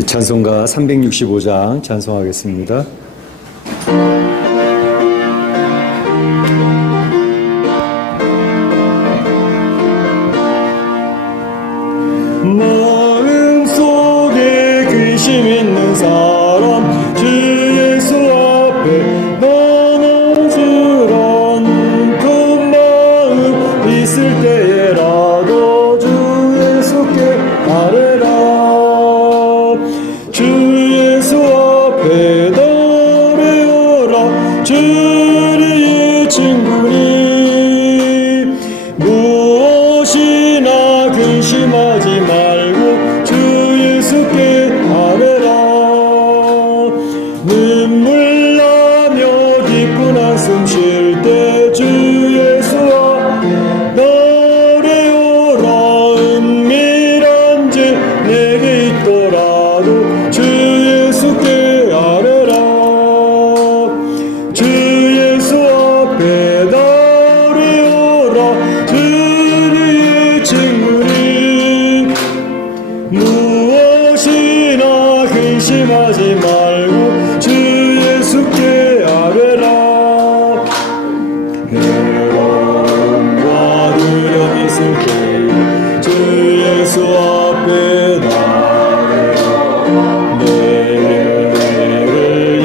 찬송가 365장 찬송하겠습니다. 마음속에 근심 있는 사람 주 예수 앞에 넘어지런 그 마음 있을 때에라도 주 예수께 아뢰라. 주 예수 앞에 나뢰어라. 주의 친구니 무엇이나 근심하지 말고 주 예수께 아뢰라. 눈물 나며 기쁜 한숨 쉴 때 주 예수 앞에 나뢰어라. 은밀한 죄 내게 있더라도 주 예수께 아뢰라. 주 예수 앞에 나뢰어라. 주의 친구니 무엇이나 근심하지 말고 주 예수께 아뢰라. 괴로움과 두려움 있을 때 주 예수 앞에 나뢰라. 내를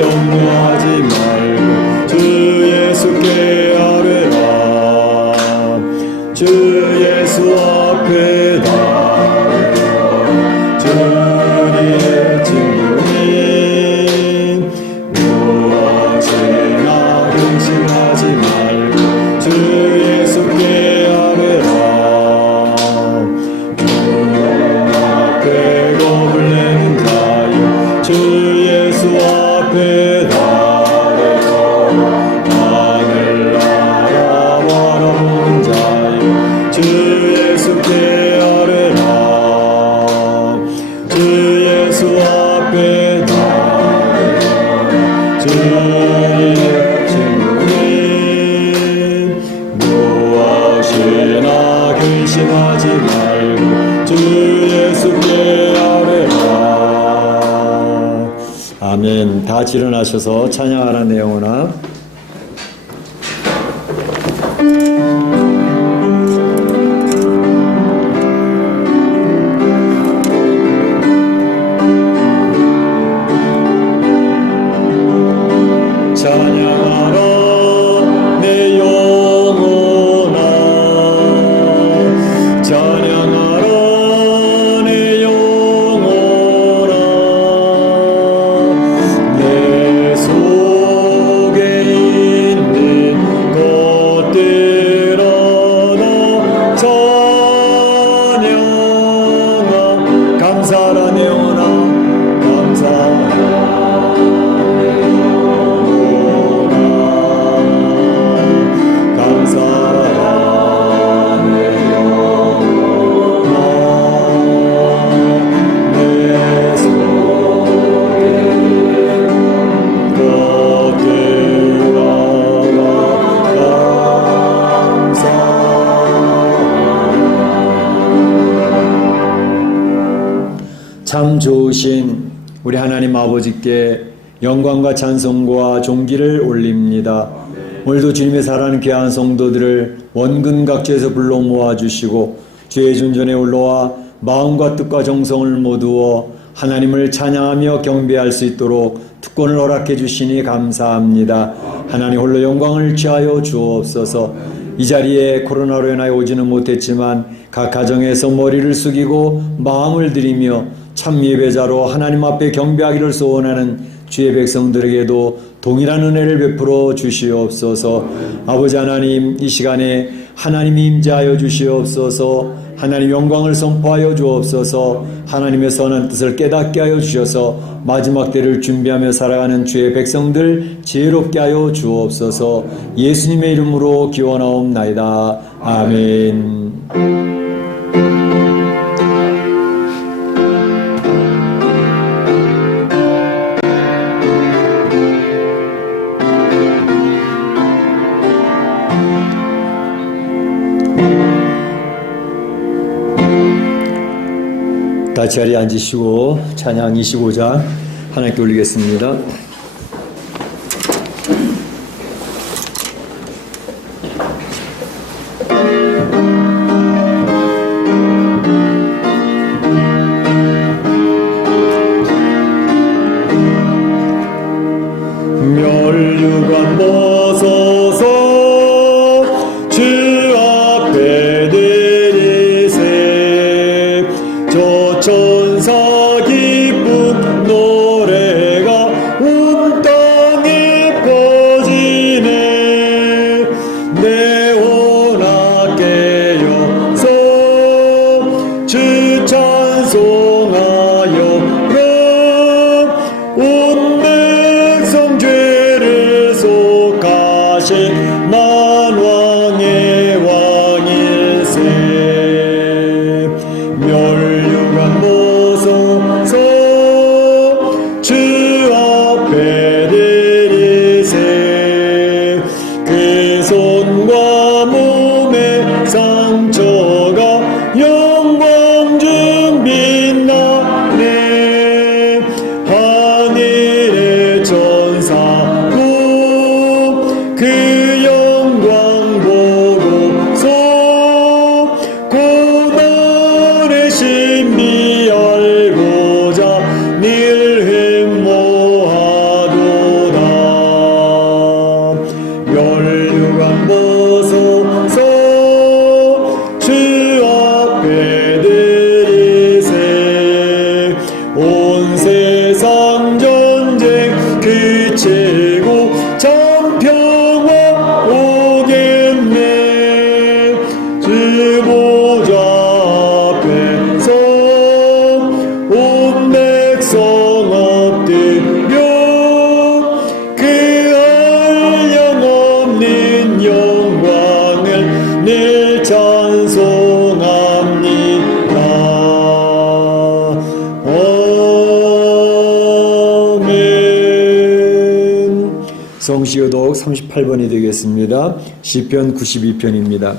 염려하지 말고 주 예수께 아뢰라. 주 예수 앞에 나뢰라. 주의 친구니 무엇이나 근심하지 말고 주 예수께 아뢰라. 주 앞에 겁을 내는 자여 주 예수 앞에 나뢰라. 하늘 나라 바라보는 자여 주 예수께 아뢰라. 주 예수 앞에 나뢰라. 주의 친구니 무엇이나 근심하지 말고 주 예수께 아뢰라. 아멘. 다 일어나셔서 찬양하는 내용으로 찬양하라 내 영혼아. 찬양하라 내 영혼아. 내 속에 있는 것들아 나 찬양하. 감사하라 내 영혼아. 감사하라 참 좋으신 우리 하나님 아버지께 영광과 찬송과 존귀를 올립니다. 오늘도 주님의 사랑하는 귀한 성도들을 원근 각지에서 불러 모아주시고 주의 존전에 올라와 마음과 뜻과 정성을 모두어 하나님을 찬양하며 경배할 수 있도록 특권을 허락해 주시니 감사합니다. 하나님 홀로 영광을 취하여 주옵소서. 이 자리에 코로나로 인하여 오지는 못했지만 각 가정에서 머리를 숙이고 마음을 들이며 참 예배자로 하나님 앞에 경배하기를 소원하는 주의 백성들에게도 동일한 은혜를 베풀어 주시옵소서. 아버지 하나님, 이 시간에 하나님이 임재하여 주시옵소서. 하나님 영광을 선포하여 주옵소서. 하나님의 선한 뜻을 깨닫게 하여 주셔서 마지막 때를 준비하며 살아가는 주의 백성들 지혜롭게 하여 주옵소서. 예수님의 이름으로 기원하옵나이다. 아멘. 다 자리에 앉으시고 찬양 25장 하나님께 올리겠습니다. 멸류관 벗어서 주 앞에 내리세 저 천사 기쁜 노래가 온 땅에 퍼지네 내 혼아 깨어서 주 찬송하여 온 백성 죄를 속하신 만왕의 왕일세 멸류관 벗어서 주 앞에 내리세 그 손과 몸의 상처가 영광 중 빛나네 하늘의 천사도 그 영광 보고서 고난의 신비 알고자 늘 흠모하도다 멸류관 벗어서 주 앞에 내리세 온 세상 전쟁 그치고 참 평화 오겠네 주 보좌 앞에서 온 백성 엎드려 그 한량없는 영광을 늘 찬송합니다. 아멘. 성시교독 38번이 되겠습니다. 시편 92편입니다.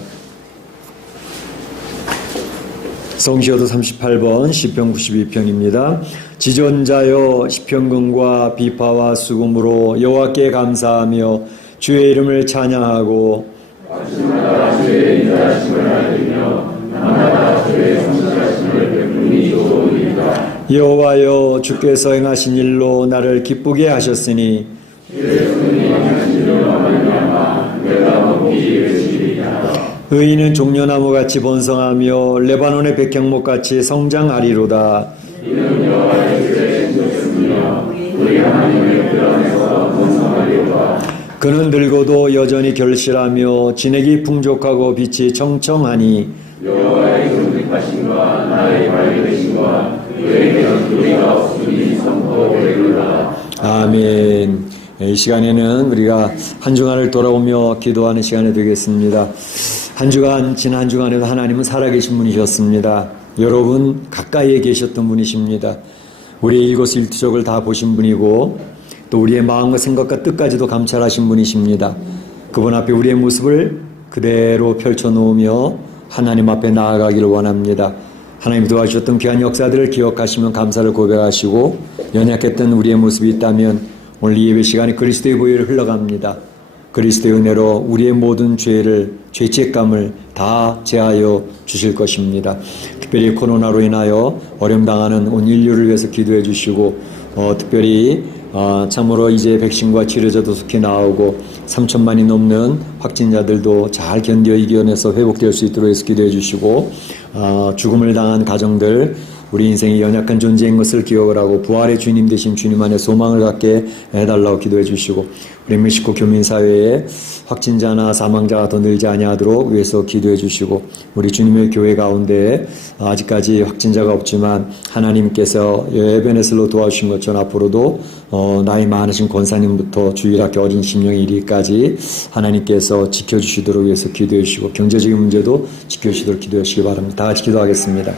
성시교독 38번 시편 92편입니다. 지존자여 시편금과 비파와 수금으로 여호와께 감사하며 주의 이름을 찬양하고 아침마다 주의 인자하심을 알리며 날마다 주의 성실하심을 베푸니 좋으리이다. 여호와여 주께서 행하신 일로 나를 기쁘게 하셨으니 주의 손이 행하신 일로 말미암아 내가 높이 외치리이다. 의인은 종려나무같이 번성하며 레바논의 백향목같이 성장하리로다. 이는 여호와의 주의 생겼으며 우리 하나님의 그 안에서 번성하리로다. 그는 늙어도 여전히 결실하며 진액이 풍족하고 빛이 청청하니 여호와의 긍휼하심과 나의 밝으심과 그에게 우리가 없으니 선포되리로다. 아멘. 이 시간에는 우리가 한 주간을 돌아오며 기도하는 시간이 되겠습니다. 한 주간, 지난 한 주간에도 하나님은 살아계신 분이셨습니다. 여러분 가까이에 계셨던 분이십니다. 우리의 일거수일투족을 다 보신 분이고 또 우리의 마음과 생각과 뜻까지도 감찰하신 분이십니다. 그분 앞에 우리의 모습을 그대로 펼쳐놓으며 하나님 앞에 나아가기를 원합니다. 하나님 도와주셨던 귀한 역사들을 기억하시면 감사를 고백하시고 연약했던 우리의 모습이 있다면 오늘 이 예배 시간에 그리스도의 보혈을 흘러갑니다. 그리스도의 은혜로 우리의 모든 죄책감을 다 제하여 주실 것입니다. 특별히 코로나로 인하여 어려움 당하는 온 인류를 위해서 기도해 주시고 특별히 참으로 이제 백신과 치료제도 속히 나오고 3천만이 넘는 확진자들도 잘 견뎌 이겨내서 회복될 수 있도록 해서 기도해 주시고 죽음을 당한 가정들 우리 인생이 연약한 존재인 것을 기억을 하고 부활의 주님 되신 주님 안에 소망을 갖게 해달라고 기도해 주시고 우리 멕시코 교민사회에 확진자나 사망자가 더 늘지 아니하도록 위해서 기도해 주시고 우리 주님의 교회 가운데 아직까지 확진자가 없지만 하나님께서 에베네셀로 도와주신 것처럼 앞으로도 나이 많으신 권사님부터 주일학교 어린 심령의 이르기까지 하나님께서 지켜주시도록 위해서 기도해 주시고 경제적인 문제도 지켜주시도록 기도해 주시기 바랍니다. 다 같이 기도하겠습니다.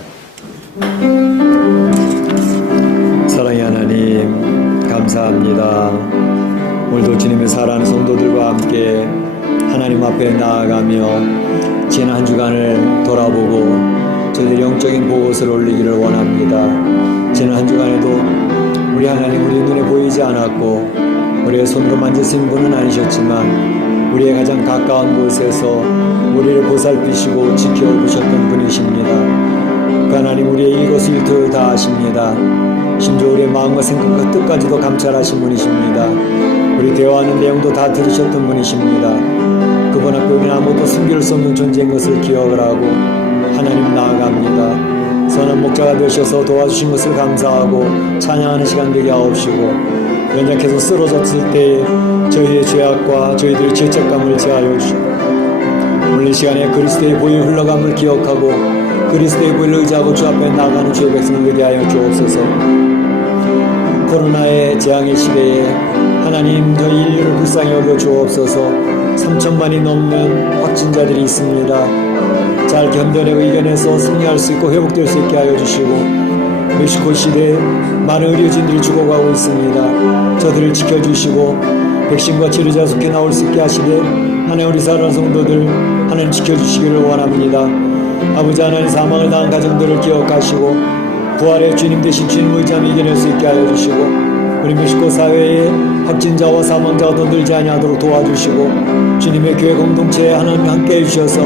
사랑의 하나님 감사합니다. 오늘도 주님의 사랑하는 성도들과 함께 하나님 앞에 나아가며 지난 한 주간을 돌아보고 저희들의 영적인 보고서를 올리기를 원합니다. 지난 한 주간에도 우리 하나님 우리 눈에 보이지 않았고 우리의 손으로 만지신 분은 아니셨지만 우리의 가장 가까운 곳에서 우리를 보살피시고 지켜보셨던 분이십니다. 그 하나님 우리의 일거수일투를 다 아십니다. 심지어 우리의 마음과 생각과 뜻까지도 감찰하신 분이십니다. 우리 대화하는 내용도 다 들으셨던 분이십니다. 그분 앞에 우리는 아무것도 숨길 수 없는 존재인 것을 기억을 하고 하나님 나아갑니다. 선한 목자가 되셔서 도와주신 것을 감사하고 찬양하는 시간 되게 하옵시고 연약해서 쓰러졌을 때 저희의 죄악과 저희들의 죄책감을 제하여 주시고 오늘 이 시간에 그리스도의 보혈 흘러감을 기억하고 그리스도의 보혈을 의지하고 주 앞에 나가는 주의 백성을 되게 하여 주옵소서. 코로나의 재앙의 시대에 하나님 저희 인류를 불쌍히 여겨 주옵소서. 3천만이 넘는 확진자들이 있습니다. 잘 견뎌내고 이겨내서 승리할 수 있고 회복될 수 있게 하여 주시고 멕시코 시대에 많은 의료진들이 죽어가고 있습니다. 저들을 지켜주시고 백신과 치료자 속에 나올 수 있게 하시되 하나님 우리 사랑하는 성도들 하나님 지켜주시기를 원합니다. 아버지 하나님 사망을 당한 가정들을 기억하시고 부활의 주님 대신 주님 의지하며 이겨낼 수 있게 하여 주시고 우리 멕시코 사회에 확진자와 사망자가 더 늘지 아니하도록 도와주시고 주님의 교회 공동체에 하나님 함께 해주셔서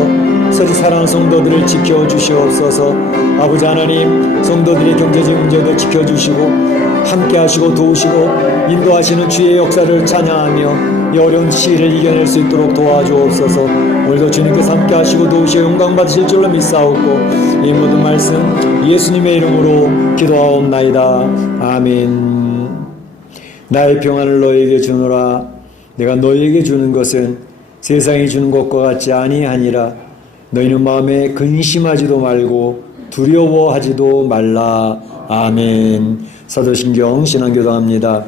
서로 사랑하는 성도들을 지켜주시옵소서. 아버지 하나님 성도들의 경제적 문제도 지켜주시고 함께 하시고 도우시고 인도하시는 주의 역사를 찬양하며 이 어려운 시기를 이겨낼 수 있도록 도와주옵소서. 오늘도 주님께서 함께 하시고 도우시어 영광 받으실 줄로 믿사옵고 이 모든 말씀 예수님의 이름으로 기도하옵나이다. 아멘. 나의 평안을 너에게 주노라. 내가 너에게 주는 것은 세상이 주는 것과 같지 아니하니라. 너희는 마음에 근심하지도 말고 두려워하지도 말라. 아멘. 사도신경 신앙교도합니다.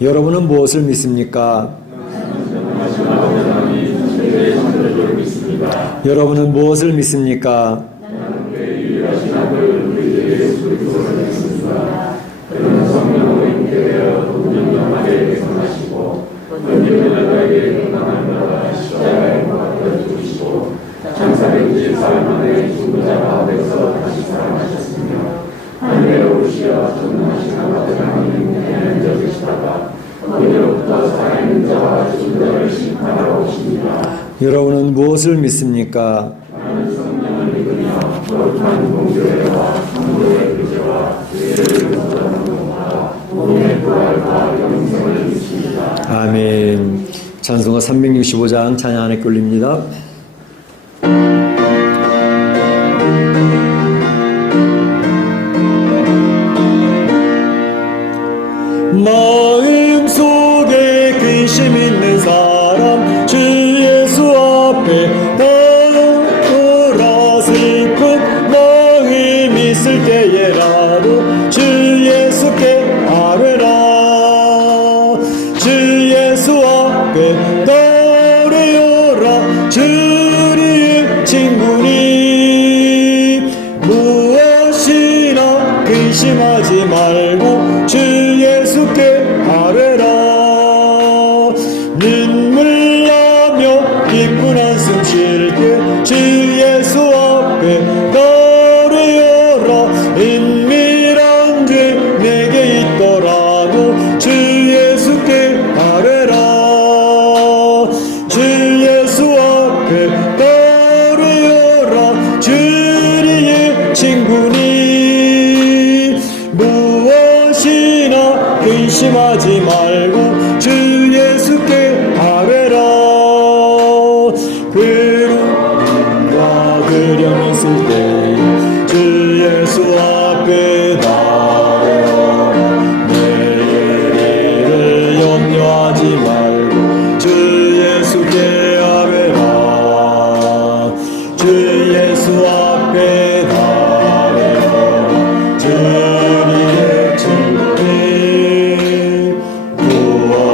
여러분은 무엇을 믿습니까? 여러분은 무엇을 믿습니까? 여러분은 무엇을 믿습니까? 아멘. 찬송가 365장 찬양 안에 끌립니다. 마음속에 근심 있는 사람 주 예수 앞에 나오라. 슬픈 마음 있을 때에라도 주 예수께 아뢰라. 주 예수 앞에 나오라. 주님 친구니 무엇이나 근심하지 말고 주 예수께 아뢰라. 눈물 나며 기쁜 한숨 쉴 때 주 예수 앞에 나뢰어라. 은밀한 죄 내게 있더라도 주 예수께 아뢰라. 주 예수 앞에 나뢰어라. 주님의 친구니 무엇이나 근심하지 말고 주 예수께 아뢰라. 괴로움과 그령 있을 때 주 예수 앞에 나아라. 내일 일을 염려하지 말고 주 예수께 아뢰라. 주 예수 앞에 나아라. 주님의 친구니 무엇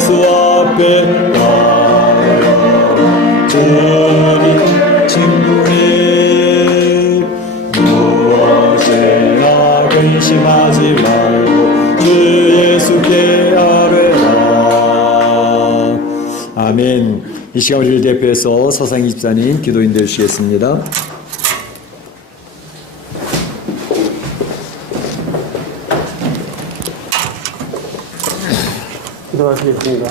예수 앞에 가요. 주님 친구해 무엇이나 근심하지 말고 주 예수께 아뢰라. 아멘. 이 시간 우리를 대표해서 서상희 집사님 기도인 되시겠습니다. 기도하시겠습니다.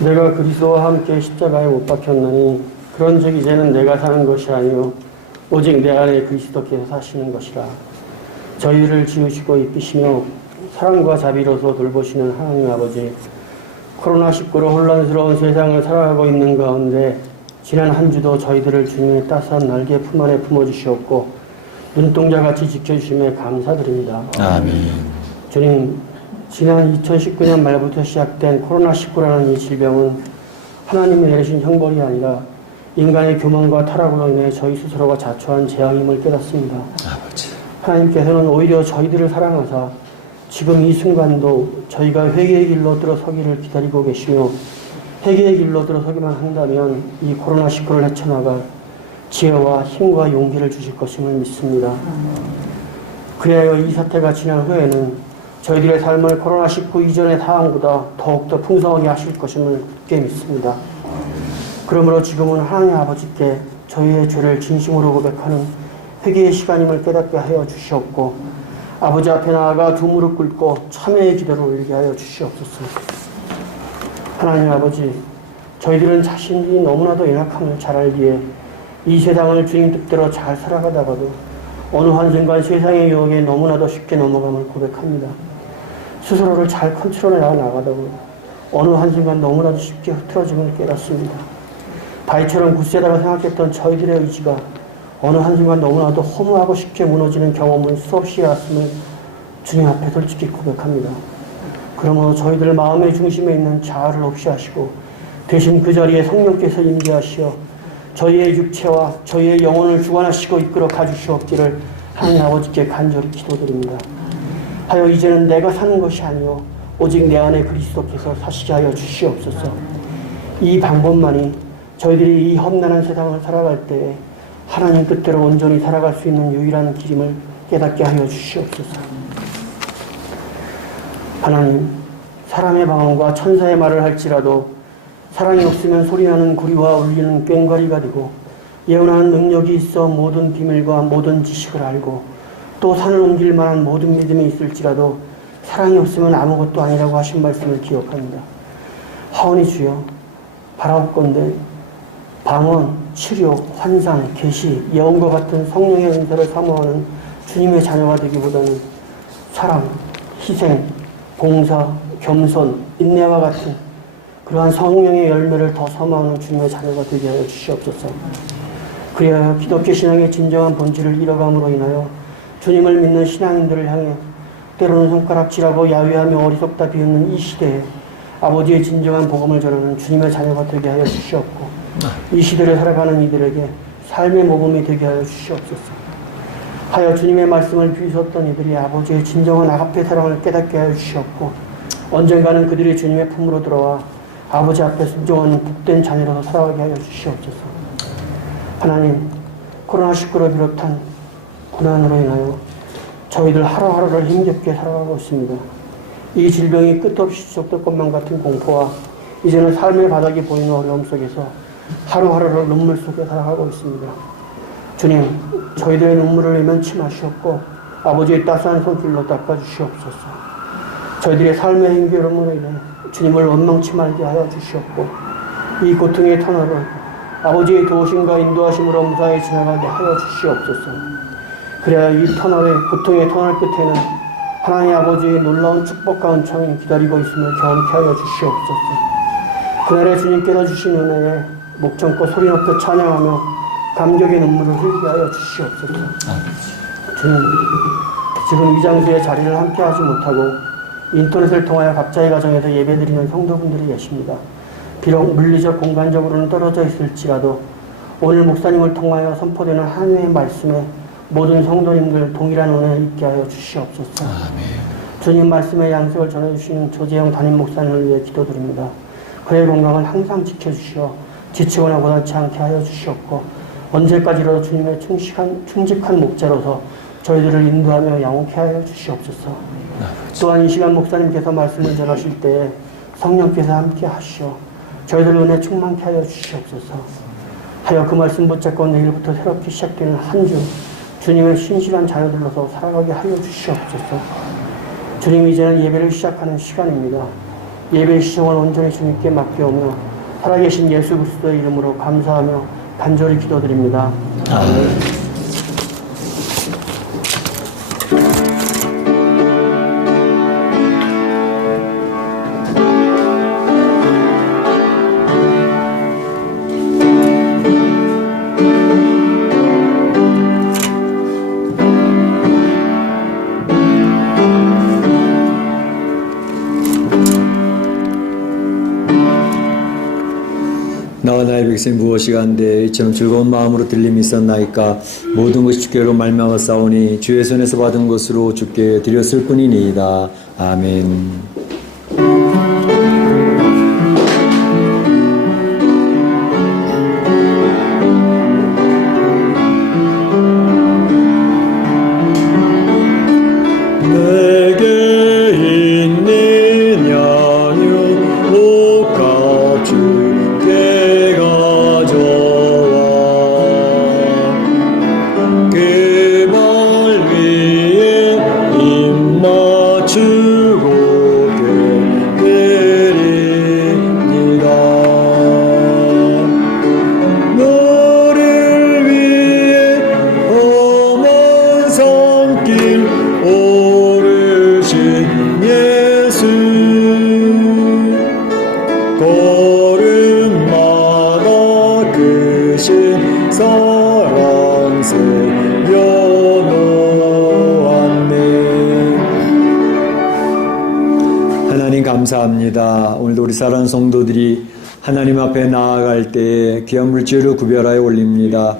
내가 그리스도와 함께 십자가에 못 박혔나니 그런즉 이제는 내가 사는 것이 아니요 오직 내 안에 그리스도께서 사시는 것이라. 저희를 지으시고 이끄시며 사랑과 자비로서 돌보시는 하나님 아버지, 코로나19로 혼란스러운 세상을 살아가고 있는 가운데 지난 한 주도 저희들을 주님의 따스한 날개 품 안에 품어주시었고 눈동자같이 지켜주심에 감사드립니다. 아멘. 주님, 지난 2019년 말부터 시작된 코로나19라는 이 질병은 하나님이 내리신 형벌이 아니라 인간의 교만과 타락으로 인해 저희 스스로가 자초한 재앙임을 깨닫습니다. 아버지. 하나님께서는 오히려 저희들을 사랑하사 지금 이 순간도 저희가 회개의 길로 들어서기를 기다리고 계시며 회개의 길로 들어서기만 한다면 이 코로나19를 헤쳐나갈 지혜와 힘과 용기를 주실 것임을 믿습니다. 그리하여 이 사태가 지난 후에는 저희들의 삶을 코로나19 이전의 상황보다 더욱더 풍성하게 하실 것임을 굳게 믿습니다. 그러므로 지금은 하나님 아버지께 저희의 죄를 진심으로 고백하는 회개의 시간임을 깨닫게 하여 주시옵고 아버지 앞에 나아가 두 무릎 꿇고 참회의 기도를 올리게 하여 주시옵소서. 하나님 아버지, 저희들은 자신이 너무나도 연약함을 잘 알기에 이 세상을 주님 뜻대로 잘 살아가다가도 어느 한 순간 세상의 유혹에 너무나도 쉽게 넘어감을 고백합니다. 스스로를 잘 컨트롤해 나가다가 어느 한순간 너무나도 쉽게 흐트러짐을 깨닫습니다. 바위처럼 굳세다고 생각했던 저희들의 의지가 어느 한순간 너무나도 허무하고 쉽게 무너지는 경험을 수없이 해왔음을 주님 앞에 솔직히 고백합니다. 그러므로 저희들 마음의 중심에 있는 자아를 없이 하시고 대신 그 자리에 성령께서 임재하시어 저희의 육체와 저희의 영혼을 주관하시고 이끌어 가주시옵기를 하나님 아버지께 간절히 기도드립니다. 하여 이제는 내가 사는 것이 아니요 오직 내 안에 그리스도께서 사시게 하여 주시옵소서. 이 방법만이 저희들이 이 험난한 세상을 살아갈 때에 하나님 뜻대로 온전히 살아갈 수 있는 유일한 길임을 깨닫게 하여 주시옵소서. 하나님, 사람의 방언과 천사의 말을 할지라도 사랑이 없으면 소리나는 구리와 울리는 꽹과리가 되고 예언하는 능력이 있어 모든 비밀과 모든 지식을 알고 또 산을 옮길 만한 모든 믿음이 있을지라도 사랑이 없으면 아무것도 아니라고 하신 말씀을 기억합니다. 하오니 주여, 바라옵건대 방언, 치료, 환상, 계시, 예언과 같은 성령의 은사를 사모하는 주님의 자녀가 되기보다는 사랑, 희생, 봉사, 겸손, 인내와 같은 그러한 성령의 열매를 더 사모하는 주님의 자녀가 되게 하여 주시옵소서. 그리하여 기독교 신앙의 진정한 본질을 잃어감으로 인하여 주님을 믿는 신앙인들을 향해 때로는 손가락질하고 야위하며 어리석다 비웃는 이 시대에 아버지의 진정한 복음을 전하는 주님의 자녀가 되게 하여 주시옵고 이 시대를 살아가는 이들에게 삶의 모범이 되게 하여 주시옵소서. 하여 주님의 말씀을 비웃었던 이들이 아버지의 진정한 아가페 사랑을 깨닫게 하여 주시옵고 언젠가는 그들이 주님의 품으로 들어와 아버지 앞에 순종하는 복된 자녀로서 살아가게 하여 주시옵소서. 하나님, 코로나19로 비롯한 고난으로 인하여 저희들 하루하루를 힘겹게 살아가고 있습니다. 이 질병이 끝없이 지속될 것만 같은 공포와 이제는 삶의 바닥이 보이는 어려움 속에서 하루하루를 눈물 속에 살아가고 있습니다. 주님, 저희들의 눈물을 외면치 마시옵고 아버지의 따스한 손길로 닦아주시옵소서. 저희들의 삶의 행결함으로 인해 주님을 원망치 말게 하여 주시옵고 이 고통의 터널을 아버지의 도우심과 인도하심으로 무사히 지나가게 하여 주시옵소서. 그래야 이 터널의 고통의 터널 끝에는 하나님 아버지의 놀라운 축복과 은총이 기다리고 있음을 경험케 하여 주시옵소서. 그날에 주님께서 주신 은혜에 목청껏 소리 높여 찬양하며 감격의 눈물을 흘리게 하여 주시옵소서. 주님, 지금 이 장소에 자리를 함께 하지 못하고 인터넷을 통하여 각자의 가정에서 예배드리는 성도분들이 계십니다. 비록 물리적 공간적으로는 떨어져 있을지라도 오늘 목사님을 통하여 선포되는 하나님의 말씀에 모든 성도님들 동일한 은혜를 입게 하여 주시옵소서. 주님 말씀의 양식을 전해주시는 조재영 담임 목사님을 위해 기도드립니다. 그의 건강을 항상 지켜주시어 지치거나 고단치 않게 하여 주시옵고 언제까지라도 주님의 충직한 목자로서 저희들을 인도하며 양호케 하여 주시옵소서. 또한 이 시간 목사님께서 말씀을 전하실 때에 성령께서 함께 하시어 저희들 은혜 충만케 하여 주시옵소서. 하여 그 말씀 붙잡고 내일부터 새롭게 시작되는 한 주 주님의 신실한 자녀들로서 살아가게 하여 주시옵소서. 주님, 이제는 예배를 시작하는 시간입니다. 예배의 시청을 온전히 주님께 맡겨오며 살아계신 예수 그리스도의 이름으로 감사하며 간절히 기도드립니다. 아멘. 나와 나의 백성이 무엇이간데 이처럼 즐거운 마음으로 들림이 있었나이까. 모든 것이 주께로 말미암아 싸우니 주의 손에서 받은 것으로 주께 드렸을 뿐이니이다. 아멘. 하나님 감사합니다. 오늘도 우리 사랑하는 성도들이 하나님 앞에 나아갈 때에 귀한 물질을 구별하여 올립니다.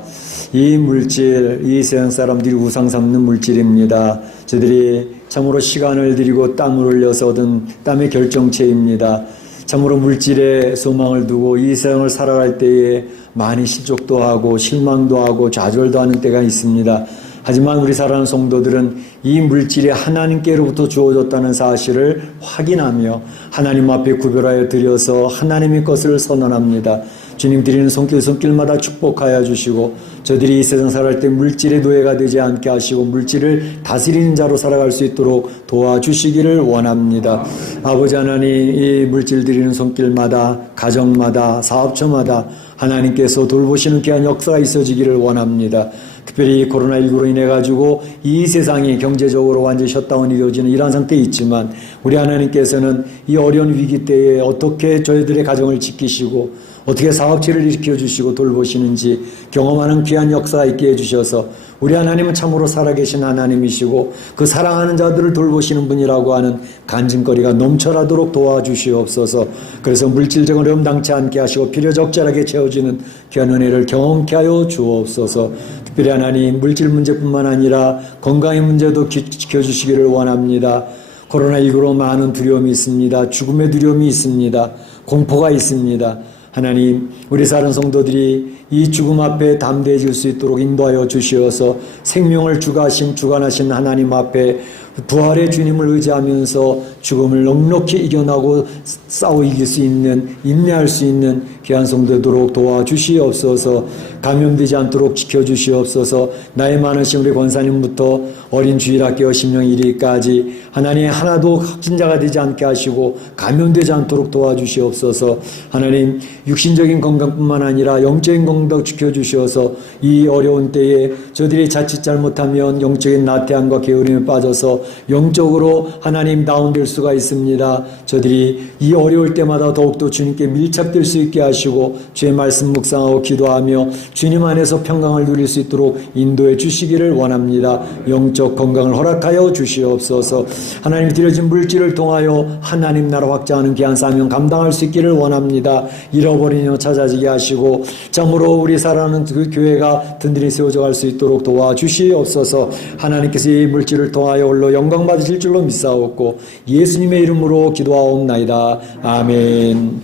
이 물질, 이 세상 사람들이 우상 삼는 물질입니다. 저들이 참으로 시간을 들이고 땀을 흘려서 얻은 땀의 결정체입니다. 참으로 물질에 소망을 두고 이 세상을 살아갈 때에 많이 실족도 하고 실망도 하고 좌절도 하는 때가 있습니다. 하지만 우리 사랑하는 성도들은 이 물질이 하나님께로부터 주어졌다는 사실을 확인하며 하나님 앞에 구별하여 드려서 하나님의 것을 선언합니다. 주님 드리는 손길마다 축복하여 주시고 저들이 이 세상 살아갈 때 물질의 노예가 되지 않게 하시고 물질을 다스리는 자로 살아갈 수 있도록 도와주시기를 원합니다. 아버지 하나님, 이 물질 드리는 손길마다 가정마다 사업처마다 하나님께서 돌보시는 귀한 역사가 있어지기를 원합니다. 특별히 코로나19로 인해 가지고 이 세상이 경제적으로 완전히 셧다운이 되어지는 이러한 상태에 있지만 우리 하나님께서는 이 어려운 위기 때에 어떻게 저희들의 가정을 지키시고 어떻게 사업체를 일으켜 주시고 돌보시는지 경험하는 귀한 역사가 있게 해주셔서 우리 하나님은 참으로 살아계신 하나님이시고 그 사랑하는 자들을 돌보시는 분이라고 하는 간증거리가 넘쳐나도록 도와주시옵소서. 그래서 물질적인 어려움 당치 않게 하시고 필요 적절하게 채워지는 귀한 은혜를 경험케 하여 주옵소서. 특별히 하나님, 물질 문제뿐만 아니라 건강의 문제도 지켜주시기를 원합니다. 코로나19로 많은 두려움이 있습니다. 죽음의 두려움이 있습니다. 공포가 있습니다. 하나님, 우리 사는 성도들이 이 죽음 앞에 담대해질 수 있도록 인도하여 주시어서 생명을 주관하신 하나님 앞에 부활의 주님을 의지하면서 죽음을 넉넉히 이겨나고 싸워 이길 수 있는, 인내할 수 있는 귀한 성도되도록 도와주시옵소서. 감염되지 않도록 지켜주시옵소서. 나이 많으신 우리 권사님부터 어린 주일학교 심령 1위까지 하나님 하나도 확진자가 되지 않게 하시고 감염되지 않도록 도와주시옵소서. 하나님, 육신적인 건강뿐만 아니라 영적인 건강 지켜주시어서 이 어려운 때에 저들이 자칫 잘못하면 영적인 나태함과 게으름에 빠져서 영적으로 하나님 다운될 수가 있습니다. 저들이 이 어려울 때마다 더욱더 주님께 밀착될 수 있게 하시고 주의 말씀 묵상하고 기도하며 주님 안에서 평강을 누릴 수 있도록 인도해 주시기를 원합니다. 영적 건강을 허락하여 주시옵소서. 하나님 드려진 물질을 통하여 하나님 나라 확장하는 귀한 사명 감당할 수 있기를 원합니다. 잃어버린 여 찾아지게 하시고 참으로 우리 사랑하는 그 교회가 든든히 세워져 갈 수 있도록 도와주시옵소서. 하나님께서 이 물질을 통하여 홀로 영광 받으실 줄로 믿사옵고 예수님의 이름으로 기도하옵나이다. 아멘.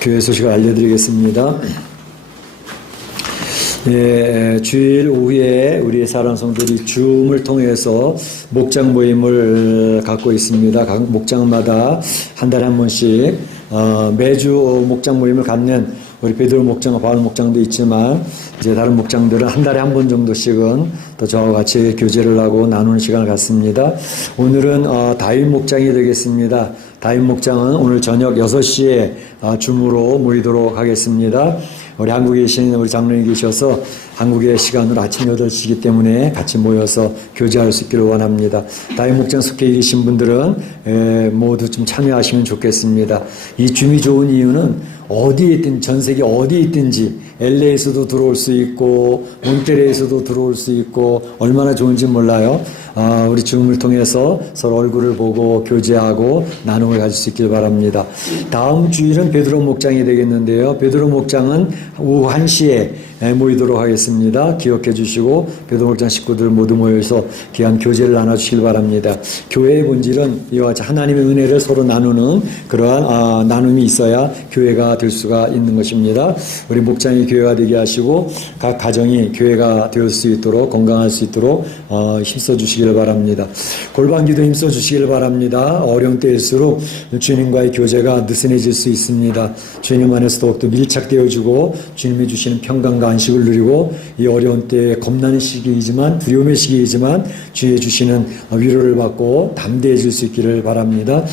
교회 소식을 알려드리겠습니다. 예, 주일 오후에 우리 사랑 성도들이 줌을 통해서 목장 모임을 갖고 있습니다. 각 목장마다 한 달에 한 번씩 매주 목장 모임을 갖는 우리 베드로 목장과 바울 목장도 있지만 이제 다른 목장들은 한 달에 한 번 정도씩은 또 저와 같이 교제를 하고 나누는 시간을 갖습니다. 오늘은 다윗 목장이 되겠습니다. 다윗 목장은 오늘 저녁 6시에 줌으로 모이도록 하겠습니다. 우리 한국에 계신 우리 장로님 계셔서 한국의 시간으로 아침 8시이기 때문에 같이 모여서 교제할 수 있기를 원합니다. 다윗 목장 속해 계신 분들은 모두 좀 참여하시면 좋겠습니다. 이 줌이 좋은 이유는 어디에 있든 전 세계 어디에 있든지 LA에서도 들어올 수 있고 몬테레이에서도 들어올 수 있고 얼마나 좋은지 몰라요. 우리 줌을 통해서 서로 얼굴을 보고 교제하고 나눔을 가질 수 있길 바랍니다. 다음 주일은 베드로 목장이 되겠는데요. 베드로 목장은 오후 1시에 모이도록 하겠습니다. 기억해 주시고 베드로 목장 식구들 모두 모여서 귀한 교제를 나눠주시길 바랍니다. 교회의 본질은 이와 같이 하나님의 은혜를 서로 나누는 그러한 나눔이 있어야 교회가 될 수가 있는 것입니다. 우리 목장이 교회가 되게 하시고 각 가정이 교회가 될 수 있도록 건강할 수 있도록 힘써 주시기를 바랍니다. 골방기도 힘써 주시기를 바랍니다. 어려운 때일수록 주님과의 교제가 느슨해질 수 있습니다. 주님 안에서 더욱더 밀착되어지고 주님이 주시는 평강과 안식을 누리고 이 어려운 때에 겁나는 시기이지만 두려움의 시기이지만 주의 주시는 위로를 받고 담대해질 수 있기를 바랍니다.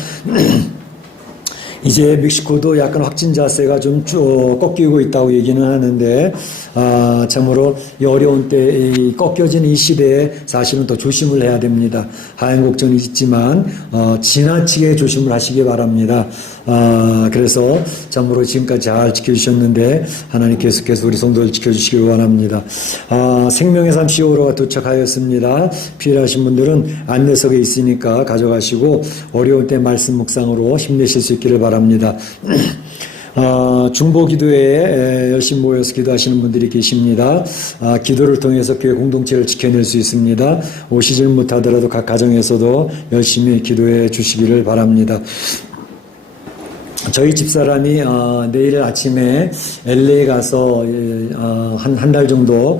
이제 멕시코도 약간 확진자세가 좀 꺾이고 있다고 얘기는 하는데 참으로 이 어려운 때 이 꺾여진 이 시대에 사실은 더 조심을 해야 됩니다. 하얀 곡전이 있지만 지나치게 조심을 하시기 바랍니다. 그래서 참으로 지금까지 잘 지켜주셨는데 하나님 계속해서 우리 성도를 지켜주시길 원합니다. 생명의 삶 시오로가 도착하였습니다. 필요하신 분들은 안내석에 있으니까 가져가시고 어려운 때 말씀 묵상으로 힘내실 수 있기를 바랍니다. 중보기도회에 열심히 모여서 기도하시는 분들이 계십니다. 기도를 통해서 교회 공동체를 지켜낼 수 있습니다. 오시질 못하더라도 각 가정에서도 열심히 기도해 주시기를 바랍니다. 저희 집사람이 내일 아침에 LA 가서 한 달 정도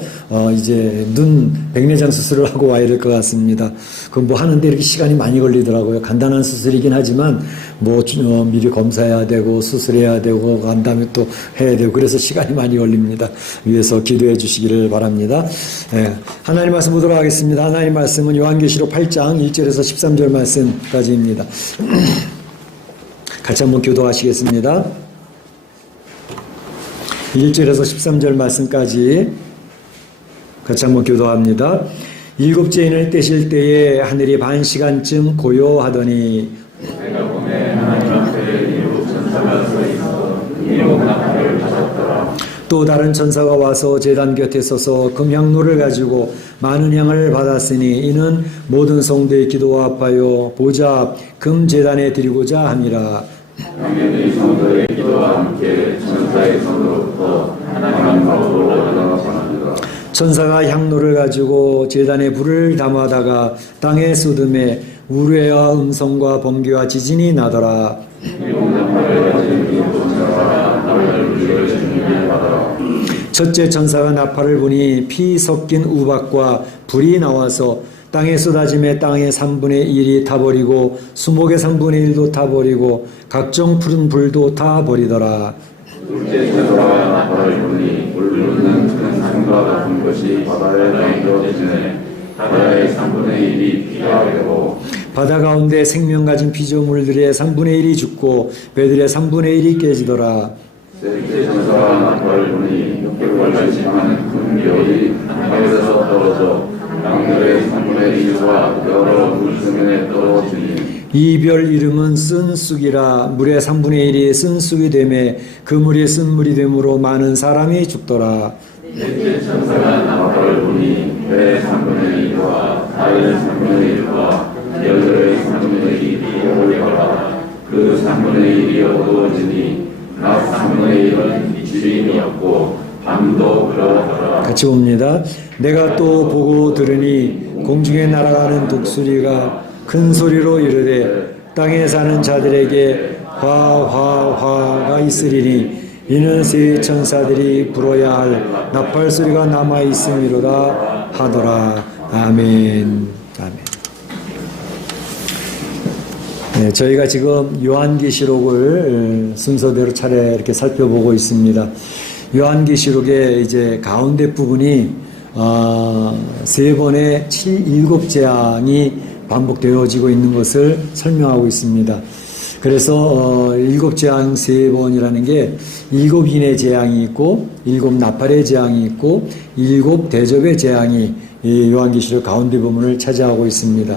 이제 눈 백내장 수술을 하고 와야 될 것 같습니다. 그 뭐 하는데 이렇게 시간이 많이 걸리더라고요. 간단한 수술이긴 하지만 뭐 미리 검사해야 되고 수술해야 되고 간 다음에 또 해야 되고 그래서 시간이 많이 걸립니다. 위해서 기도해 주시기를 바랍니다. 네. 하나님 말씀 보도록 하겠습니다. 하나님 말씀은 요한계시록 8장 1절에서 13절 말씀까지입니다. 같이 한번 교도하시겠습니다. 1절에서 13절 말씀까지 같이 한번 교도합니다. 일곱째 인을 떼실 때에 하늘이 반 시간쯤 고요하더니 내가 보매 하나님 앞에 일곱 천사가 서 있어 일곱 나팔을 받았더라. 또 다른 천사가 와서 제단 곁에 서서 금향로를 가지고 많은 향을 받았으니 이는 모든 성도의 기도와 합하여 보좌 앞 금제단에 드리고자 함이라. 당연히 성도의 기도와 함께 천사의 손으로부터 하나님으로 올라가는 것입니다. 천사가 향로를 가지고 제단에 불을 담아다가 땅에 쏟음에 우레와 음성과 번개와 지진이 나더라. 일곱 나팔을 가진 일곱 천사가 나팔을 불리를 준비해 받아. 첫째 천사가 나팔을 부니 피 섞인 우박과 불이 나와서 땅에 쏟아짐에 땅의 3분의 1이 타버리고 수목의 3분의 1도 타버리고 각종 푸른 불도 타버리더라. 둘째 천사가 나팔을 부니 불르는 큰 산과 같은 것이 바다에 던져지네. 바다의 3분의 1이 피가 되고 바다 가운데 생명 가진 피조물들의 3분의 1이 죽고 배들의 3분의 1이 깨지더라. 셋째 천사가 나팔을 부니 흙을 갈심하는 큰 별이 하늘에서 떨어져 양들의 3분의 1과 여러 물수면에 떨어지니 이 별 이름은 쓴쑥이라. 물의 3분의 1이 쓴쑥이 되매 그 물이 쓴물이 되므로 많은 사람이 죽더라. 넷째 천사가 나팔을 부니 별의 3분의 1과 달의 3분의 1과 열의 3분의 1이 올라가라. 그 3분의 1이 어두워지니 낮 3분의 1은 주인이었고 밤도 그러하더라. 같이 봅니다. 내가 또 보고 들으니 공중에 날아가는 독수리가 큰 소리로 이르되 땅에 사는 자들에게 화가 있으리니 이는 세 천사들이 불어야 할 나팔 소리가 남아 있음이로다 하더라. 아멘. 아멘. 네, 저희가 지금 요한계시록을 순서대로 차례 이렇게 살펴보고 있습니다. 요한계시록의 이제 가운데 부분이 세 번의 7 재앙이 반복되어지고 있는 것을 설명하고 있습니다. 그래서 7 재앙 3번이라는 게 7인의 재앙이 있고 7 나팔의 재앙이 있고 7 대접의 재앙이 이 요한계시록 가운데 부분을 차지하고 있습니다.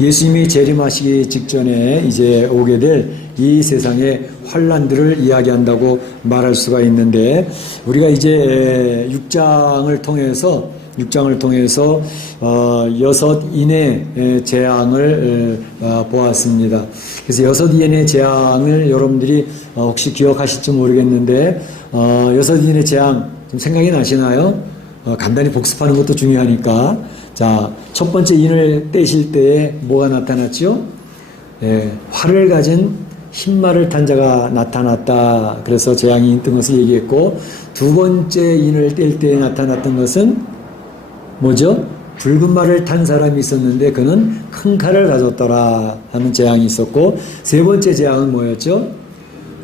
예수님이 재림하시기 직전에 이제 오게 될 이 세상의 환란들을 이야기한다고 말할 수가 있는데, 우리가 이제 6장을 통해서 6인의 재앙을 보았습니다. 그래서 6인의 재앙을 여러분들이 혹시 기억하실지 모르겠는데 6인의 재앙 좀 생각이 나시나요? 간단히 복습하는 것도 중요하니까. 자, 첫 번째 인을 떼실 때에 뭐가 나타났죠? 활을 가진 흰말을 탄 자가 나타났다. 그래서 재앙이 뜬 것을 얘기했고, 두 번째 인을 뗄 때에 나타났던 것은 뭐죠? 붉은 말을 탄 사람이 있었는데 그는 큰 칼을 가졌더라 하는 재앙이 있었고, 세 번째 재앙은 뭐였죠?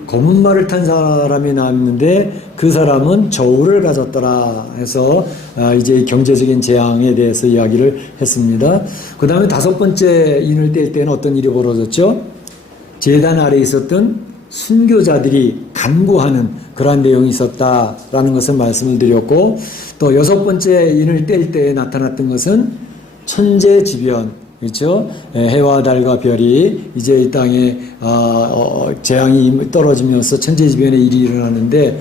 검은 말을 탄 사람이 나왔는데 그 사람은 저울을 가졌더라 해서 이제 경제적인 재앙에 대해서 이야기를 했습니다. 그 다음에 다섯 번째 인을 뗄 때는 어떤 일이 벌어졌죠? 제단 아래에 있었던 순교자들이 간구하는 그러한 내용이 있었다라는 것을 말씀을 드렸고, 또 여섯 번째 인을 뗄 때 나타났던 것은 천재지변, 그렇죠? 해와 달과 별이 이제 이 땅에 재앙이 떨어지면서 천재지변의 일이 일어나는데,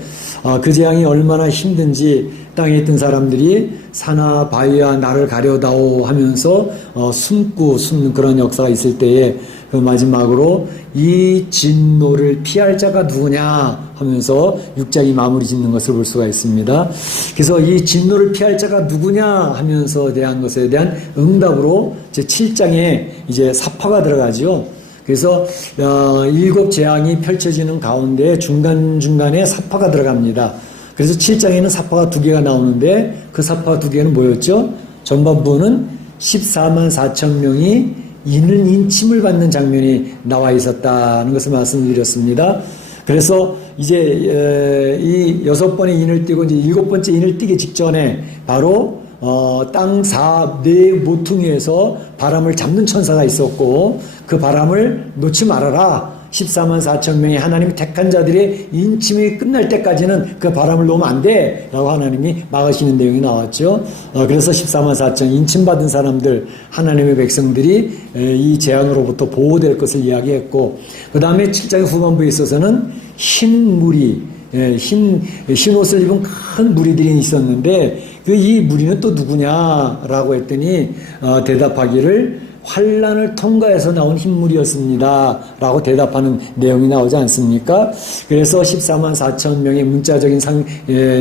그 재앙이 얼마나 힘든지 땅에 있던 사람들이 산하 바위와 나를 가려다오 하면서 숨는 그런 역사가 있을 때에, 그 마지막으로 이 진노를 피할 자가 누구냐 하면서 6장이 마무리 짓는 것을 볼 수가 있습니다. 그래서 이 진노를 피할 자가 누구냐 하면서 대한 것에 대한 응답으로 제 7장에 이제 사파가 들어가죠. 그래서 7 재앙이 펼쳐지는 가운데 중간중간에 사파가 들어갑니다. 그래서 7장에는 사파가 2개가 나오는데 그 사파 2개는 뭐였죠? 전반부는 14만 4천 명이 이는 인침을 받는 장면이 나와 있었다는 것을 말씀드렸습니다. 그래서 이제 이 6번의 인을 띄고 이제 7번째 인을 띄기 직전에 바로 땅 4네 모퉁이에서 바람을 잡는 천사가 있었고, 그 바람을 놓지 말아라. 14만 4천 명의 하나님이 택한 자들의 인침이 끝날 때까지는 그 바람을 놓으면 안 돼 라고 하나님이 막으시는 내용이 나왔죠. 그래서 14만 4천 인침받은 사람들, 하나님의 백성들이 이 재앙으로부터 보호될 것을 이야기했고, 그 다음에 7장의 후반부에 있어서는 흰 무리, 흰 옷을 입은 큰 무리들이 있었는데 이 무리는 또 누구냐라고 했더니 대답하기를 환란을 통과해서 나온 흰물이었습니다 라고 대답하는 내용이 나오지 않습니까? 그래서 14만 4천 명의 문자적인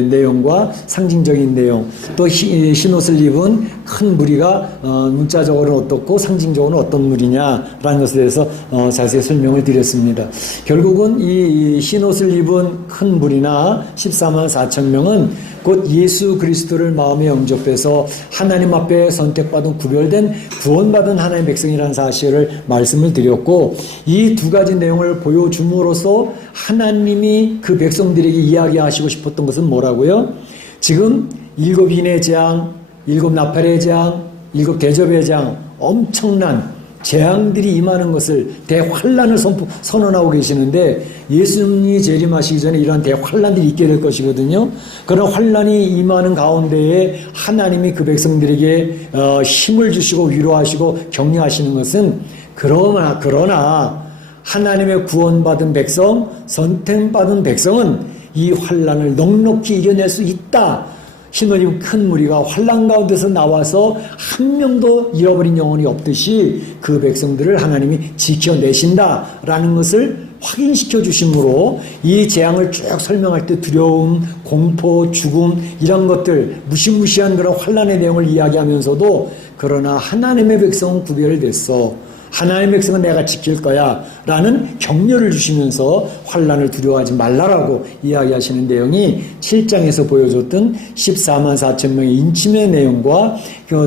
내용과 상징적인 내용, 또 흰옷을 입은 큰 무리가 문자적으로는 어떻고 상징적으로는 어떤 무리냐라는 것에 대해서 자세히 설명을 드렸습니다. 결국은 이 흰옷을 입은 큰 무리나 14만 4천 명은 곧 예수 그리스도를 마음에 영접해서 하나님 앞에 선택받은 구별된 구원받은 하나님의 백성이라는 사실을 말씀을 드렸고, 이 두 가지 내용을 보여줌으로써 하나님이 그 백성들에게 이야기하시고 싶었던 것은 뭐라고요? 지금 7인의 재앙, 7 나팔의 재앙, 7 대접의 재앙, 엄청난 재앙들이 임하는 것을 대환란을 선언하고 계시는데 예수님이 재림하시기 전에 이러한 대환란들이 있게 될 것이거든요. 그런 환란이 임하는 가운데에 하나님이 그 백성들에게 힘을 주시고 위로하시고 격려하시는 것은 그러나 하나님의 구원받은 백성, 선택받은 백성은 이 환란을 넉넉히 이겨낼 수 있다. 힘을 입은 큰 무리가 환란 가운데서 나와서 한 명도 잃어버린 영혼이 없듯이 그 백성들을 하나님이 지켜내신다라는 것을 확인시켜 주심으로 이 재앙을 쭉 설명할 때 두려움, 공포, 죽음 이런 것들 무시무시한 그런 환란의 내용을 이야기하면서도 그러나 하나님의 백성은 구별됐어. 하나님의 백성은 내가 지킬 거야 라는 격려를 주시면서 환란을 두려워하지 말라라고 이야기하시는 내용이 7장에서 보여줬던 14만 4천 명의 인침의 내용과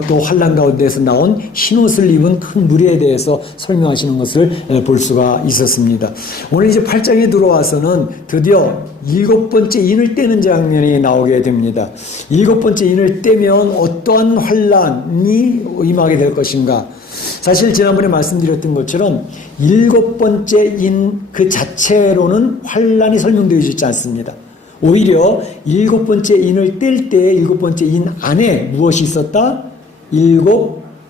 또 환란 가운데에서 나온 흰옷을 입은 큰 무리에 대해서 설명하시는 것을 볼 수가 있었습니다. 오늘 이제 8장에 들어와서는 드디어 7번째 인을 떼는 장면이 나오게 됩니다. 7번째 인을 떼면 어떠한 환란이 임하게 될 것인가. 사실 지난번에 말씀드렸던 것처럼 7번째 인 그 자체로는 환란이 설명되어 있지 않습니다. 오히려 7번째 인을 뗄 때 7번째 인 안에 무엇이 있었다? 7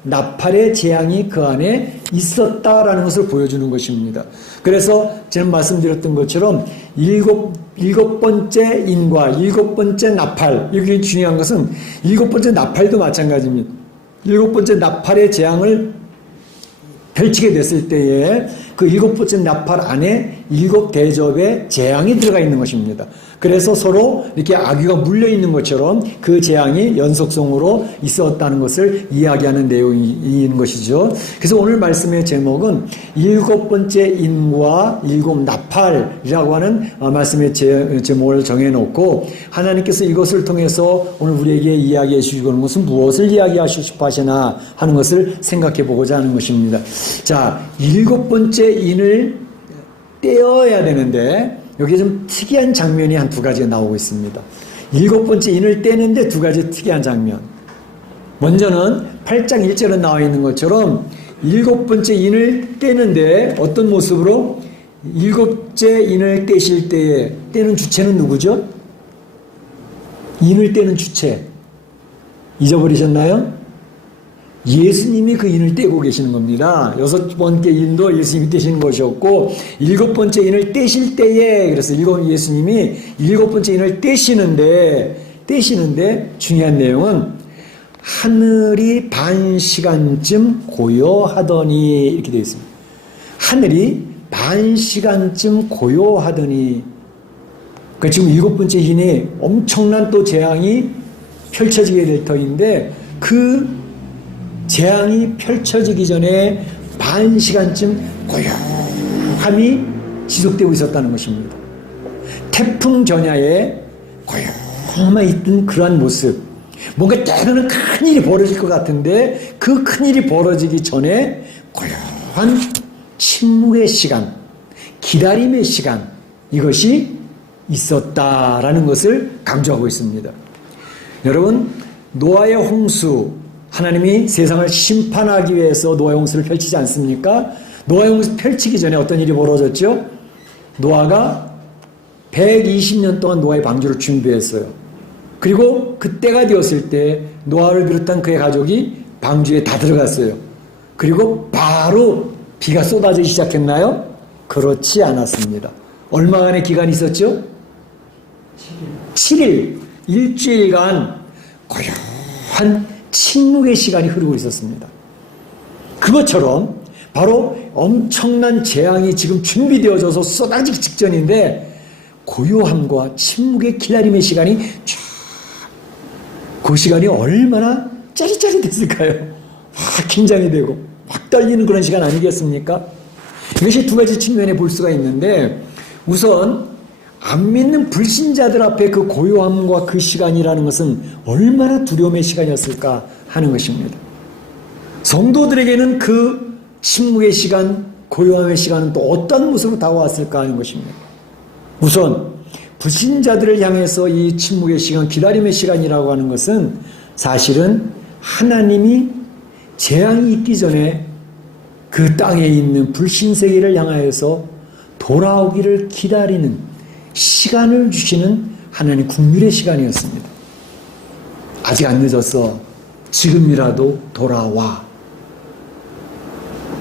나팔의 재앙이 그 안에 있었다라는 것을 보여주는 것입니다. 그래서 제가 말씀드렸던 것처럼 7번째 인과 7번째 나팔, 여기 중요한 것은 7번째 나팔도 마찬가지입니다. 7번째 나팔의 재앙을 펼치게 됐을 때에 그 7번째 나팔 안에 7대접의 재앙이 들어가 있는 것입니다. 그래서 서로 이렇게 아귀가 물려있는 것처럼 그 재앙이 연속성으로 있었다는 것을 이야기하는 내용인 것이죠. 그래서 오늘 말씀의 제목은 7번째 인과 7 나팔이라고 하는 말씀의 제목을 정해놓고 하나님께서 이것을 통해서 오늘 우리에게 이야기해 주시고 있는 것은 무엇을 이야기하시고 싶어 하시나 하는 것을 생각해 보고자 하는 것입니다. 자, 7번째 인을 떼어야 되는데 여기에 좀 특이한 장면이 한 두 가지가 나오고 있습니다. 7번째 인을 떼는데 두 가지 특이한 장면. 먼저는 8장 1절에 나와 있는 것처럼 7번째 인을 떼는데 어떤 모습으로 7번째 인을 떼실 때에 떼는 주체는 누구죠? 인을 떼는 주체. 잊어버리셨나요? 예수님이 그 인을 떼고 계시는 겁니다. 6번째 인도 예수님이 떼시는 것이었고 7번째 인을 떼실 때에 그래서 예수님이 7번째 인을 떼시는데 중요한 내용은 하늘이 반 시간쯤 고요하더니 이렇게 되어 있습니다. 하늘이 반 시간쯤 고요하더니 그러니까 지금 7번째 인에 엄청난 또 재앙이 펼쳐지게 될 터인데 그 재앙이 펼쳐지기 전에 반 시간쯤 고요함이 지속되고 있었다는 것입니다. 태풍 전야에 고요함에 있던 그러한 모습. 뭔가 때로는 큰일이 벌어질 것 같은데 그 큰일이 벌어지기 전에 고요한 침묵의 시간, 기다림의 시간 이것이 있었다라는 것을 강조하고 있습니다. 여러분 노아의 홍수 하나님이 세상을 심판하기 위해서 노아의 홍수를 펼치지 않습니까? 노아의 홍수 펼치기 전에 어떤 일이 벌어졌죠? 노아가 120년 동안 노아의 방주를 준비했어요. 그리고 그때가 되었을 때 노아를 비롯한 그의 가족이 방주에 다 들어갔어요. 그리고 바로 비가 쏟아지기 시작했나요? 그렇지 않았습니다. 얼마간의 기간이 있었죠? 7일, 일주일간 고요한 침묵의 시간이 흐르고 있었습니다. 그것처럼 바로 엄청난 재앙이 지금 준비되어져서 쏟아지기 직전인데 고요함과 침묵의 기다림의 시간이 쫙 그 시간이 얼마나 짜릿짜릿했을까요? 막 긴장이 되고 막 떨리는 그런 시간 아니겠습니까? 이것이 두 가지 측면에 볼 수가 있는데 우선 안 믿는 불신자들 앞에 그 고요함과 그 시간이라는 것은 얼마나 두려움의 시간이었을까 하는 것입니다. 성도들에게는 그 침묵의 시간, 고요함의 시간은 또 어떤 모습으로 다가왔을까 하는 것입니다. 우선 불신자들을 향해서 이 침묵의 시간, 기다림의 시간이라고 하는 것은 사실은 하나님이 재앙이 있기 전에 그 땅에 있는 불신세계를 향하여서 돌아오기를 기다리는 시간을 주시는 하나님 국률의 시간이었습니다. 아직 안 늦었어. 지금이라도 돌아와.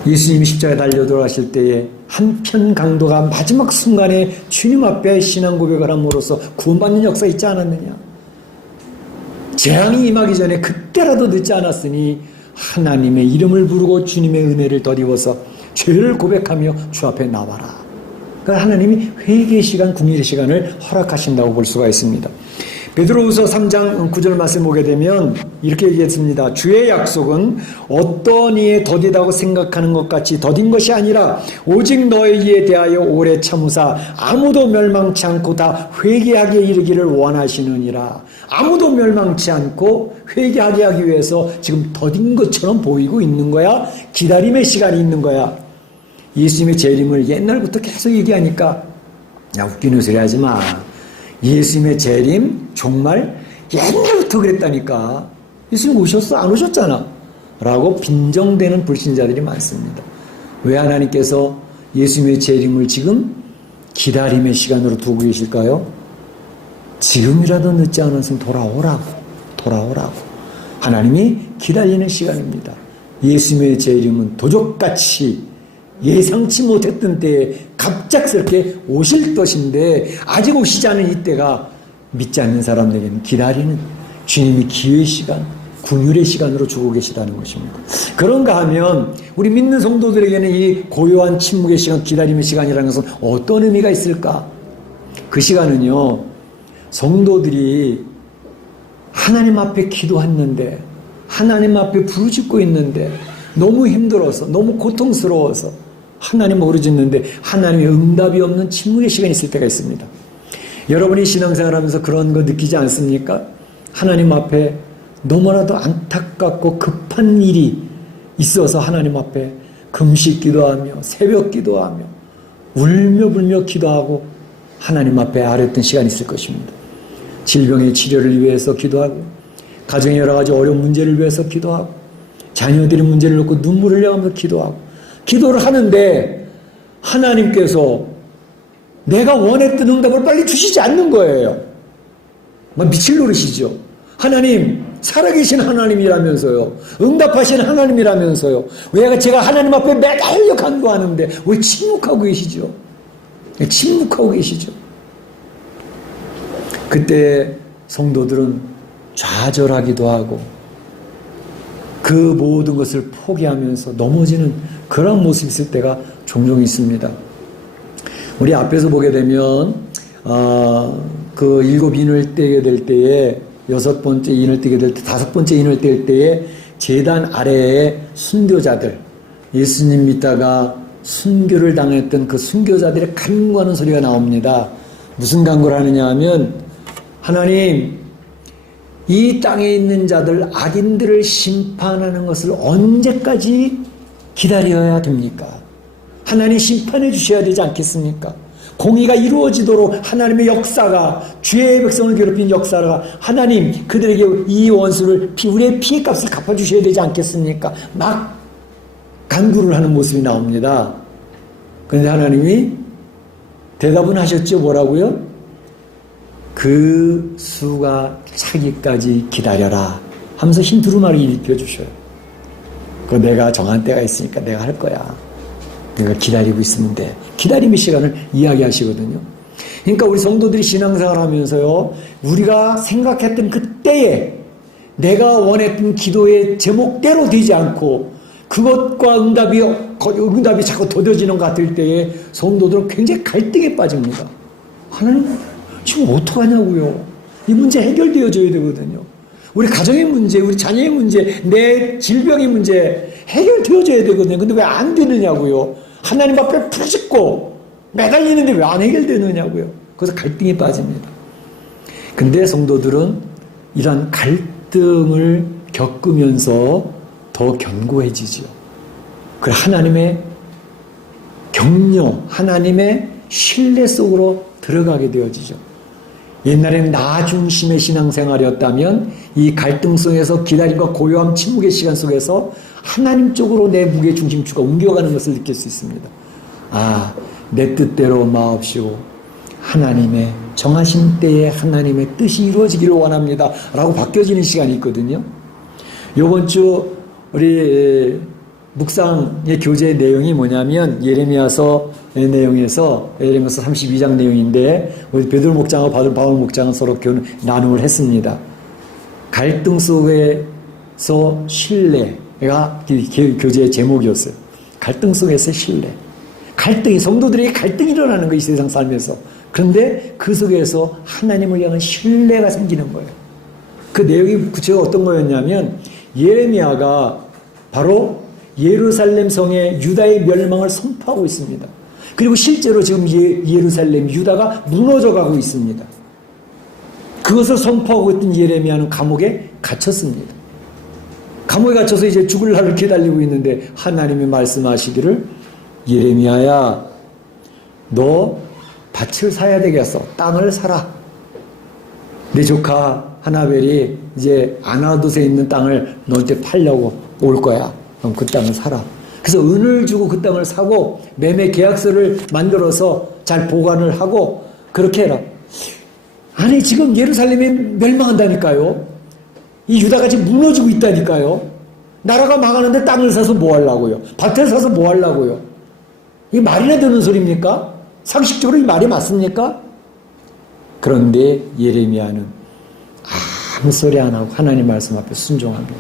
예수님이 십자가에 달려 돌아가실 때에 한편 강도가 마지막 순간에 주님 앞에 신앙 고백을 함으로써 구원받는 역사 있지 않았느냐. 재앙이 임하기 전에 그때라도 늦지 않았으니 하나님의 이름을 부르고 주님의 은혜를 덧입어서 죄를 고백하며 주 앞에 나와라. 그러니까 하나님이 회개의 시간, 국률의 시간을 허락하신다고 볼 수가 있습니다. 베드로후서 3장 9절 말씀 보게 되면 이렇게 얘기했습니다. 주의 약속은 어떤 이에 더디다고 생각하는 것 같이 더딘 것이 아니라 오직 너희에 대하여 오래 참으사 아무도 멸망치 않고 다 회개하게 이르기를 원하시느니라. 아무도 멸망치 않고 회개하게 하기 위해서 지금 더딘 것처럼 보이고 있는 거야. 기다림의 시간이 있는 거야. 예수님의 재림을 옛날부터 계속 얘기하니까 야, 웃기는 소리 하지 마. 예수님의 재림 정말 옛날부터 그랬다니까. 예수님 오셨어? 안 오셨잖아. 라고 빈정대는 불신자들이 많습니다. 왜 하나님께서 예수님의 재림을 지금 기다림의 시간으로 두고 계실까요? 지금이라도 늦지 않았으면 돌아오라고. 하나님이 기다리는 시간입니다. 예수님의 재림은 도적같이 예상치 못했던 때에 갑작스럽게 오실 것인데 아직 오시지 않은 이때가 믿지 않는 사람들에게는 기다리는 주님이 기회의 시간, 긍휼의 시간으로 주고 계시다는 것입니다. 그런가 하면 우리 믿는 성도들에게는 이 고요한 침묵의 시간, 기다림의 시간이라는 것은 어떤 의미가 있을까? 그 시간은요, 성도들이 하나님 앞에 기도했는데 하나님 앞에 부르짖고 있는데 너무 힘들어서 너무 고통스러워서 하나님 부르짖는데 하나님의 응답이 없는 침묵의 시간이 있을 때가 있습니다. 여러분이 신앙생활하면서 그런 거 느끼지 않습니까? 하나님 앞에 너무나도 안타깝고 급한 일이 있어서 하나님 앞에 금식 기도하며 새벽 기도하며 울며 불며 기도하고 하나님 앞에 아뢰었던 시간이 있을 것입니다. 질병의 치료를 위해서 기도하고 가정의 여러 가지 어려운 문제를 위해서 기도하고 자녀들의 문제를 놓고 눈물을 흘려가면서 기도하고 기도를 하는데 하나님께서 내가 원했던 응답을 빨리 주시지 않는 거예요. 막 미칠 노릇이죠. 하나님 살아계신 하나님이라면서요. 응답하신 하나님이라면서요. 왜 제가 하나님 앞에 매달려 간구하는데 왜 침묵하고 계시죠? 침묵하고 계시죠. 그때 성도들은 좌절하기도 하고 그 모든 것을 포기하면서 넘어지는 그런 모습이 있을 때가 종종 있습니다. 우리 앞에서 보게 되면 그 7 인을 떼게 될 때에 6번째 인을 떼게 될 때 5번째 인을 뗄 때에 제단 아래에 순교자들 예수님 믿다가 순교를 당했던 그 순교자들의 간구하는 소리가 나옵니다. 무슨 간구를 하느냐 하면 하나님 이 땅에 있는 자들 악인들을 심판하는 것을 언제까지 기다려야 됩니까? 하나님 심판해 주셔야 되지 않겠습니까? 공의가 이루어지도록 하나님의 역사가 주의 백성을 괴롭힌 역사가 하나님 그들에게 이 원수를 우리의 피해값을 갚아주셔야 되지 않겠습니까? 막 간구를 하는 모습이 나옵니다. 그런데 하나님이 대답은 하셨죠. 뭐라고요? 그 수가 차기까지 기다려라 하면서 흰 두루마리 입혀주셔요. 그 내가 정한 때가 있으니까 내가 할 거야. 내가 기다리고 있으면 돼. 기다림의 시간을 이야기하시거든요. 그러니까 우리 성도들이 신앙생활 하면서요, 우리가 생각했던 그때에 내가 원했던 기도의 제목대로 되지 않고 그것과 응답이 자꾸 더뎌지는 것 같을 때에 성도들은 굉장히 갈등에 빠집니다. 하나님 지금 어떡하냐고요. 이 문제 해결되어져야 되거든요. 우리 가정의 문제, 우리 자녀의 문제, 내 질병의 문제 해결되어져야 되거든요. 근데 왜 안 되느냐고요. 하나님 앞에 부르짖고 매달리는데 왜 안 해결되느냐고요. 그래서 갈등에 빠집니다. 근데 성도들은 이런 갈등을 겪으면서 더 견고해지죠. 그 하나님의 격려, 하나님의 신뢰 속으로 들어가게 되어지죠. 옛날에는 나 중심의 신앙생활이었다면 이 갈등 속에서 기다림과 고요함, 침묵의 시간 속에서 하나님 쪽으로 내 무게 중심추가 옮겨가는 것을 느낄 수 있습니다. 아, 내 뜻대로 마옵시고 하나님의 정하신 때에 하나님의 뜻이 이루어지기를 원합니다 라고 바뀌어지는 시간이 있거든요. 요번 주 우리 묵상의 교재의 내용이 뭐냐면 예레미야서의 내용에서 예레미야서 32장 내용인데 우리 베드로 목장과 바울 목장은 서로 나눔을 했습니다. 갈등 속에서 신뢰가 교재의 제목이었어요. 갈등 속에서 신뢰. 갈등이 성도들에게 갈등이 일어나는 거예요. 이 세상 삶에서. 그런데 그 속에서 하나님을 향한 신뢰가 생기는 거예요. 그 내용이 구체적으로 어떤 거였냐면 예레미야가 바로 예루살렘 성의 유다의 멸망을 선포하고 있습니다. 그리고 실제로 지금 예루살렘 유다가 무너져 가고 있습니다. 그것을 선포하고 있던 예레미야는 감옥에 갇혔습니다. 감옥에 갇혀서 이제 죽을 날을 기다리고 있는데 하나님이 말씀하시기를 예레미야야 너 밭을 사야 되겠어. 땅을 사라. 내 조카 하나벨이 이제 아나돗에 있는 땅을 너한테 팔려고 올 거야. 그럼 그 땅을 사라. 그래서 은을 주고 그 땅을 사고 매매 계약서를 만들어서 잘 보관을 하고 그렇게 해라. 아니 지금 예루살렘이 멸망한다니까요. 이 유다가 지금 무너지고 있다니까요. 나라가 망하는데 땅을 사서 뭐 하려고요? 밭을 사서 뭐 하려고요? 이게 말이나 되는 소리입니까? 상식적으로 이 말이 맞습니까? 그런데 예레미야는 아무 소리 안 하고 하나님 말씀 앞에 순종합니다.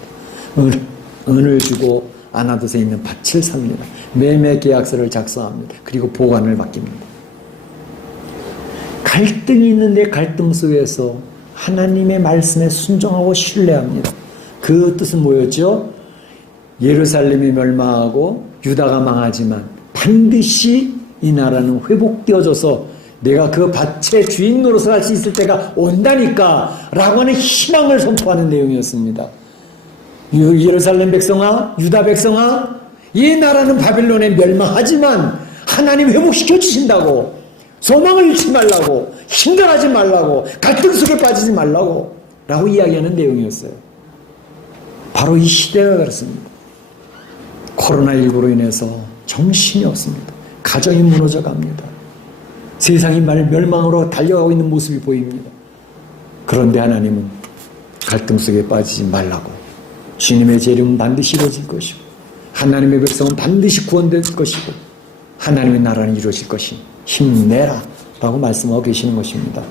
은을 주고 아나돗에 있는 밭을 삽니다. 매매 계약서를 작성합니다. 그리고 보관을 맡깁니다. 갈등이 있는데 갈등 속에서 하나님의 말씀에 순종하고 신뢰합니다. 그 뜻은 뭐였죠? 예루살렘이 멸망하고 유다가 망하지만 반드시 이 나라는 회복되어져서 내가 그 밭의 주인 노릇을 할 수 있을 때가 온다니까 라고 하는 희망을 선포하는 내용이었습니다. 예루살렘 백성아, 유다 백성아, 이 나라는 바빌론에 멸망하지만 하나님 회복시켜 주신다고, 소망을 잃지 말라고, 힘들어하지 말라고, 갈등 속에 빠지지 말라고 라고 이야기하는 내용이었어요. 바로 이 시대가 그렇습니다. 코로나19로 인해서 정신이 없습니다. 가정이 무너져 갑니다. 세상이 멸망으로 달려가고 있는 모습이 보입니다. 그런데 하나님은 갈등 속에 빠지지 말라고, 주님의 재림은 반드시 이루어질 것이고 하나님의 백성은 반드시 구원될 것이고 하나님의 나라는 이루어질 것이 힘내라 라고 말씀하고 계시는 것입니다.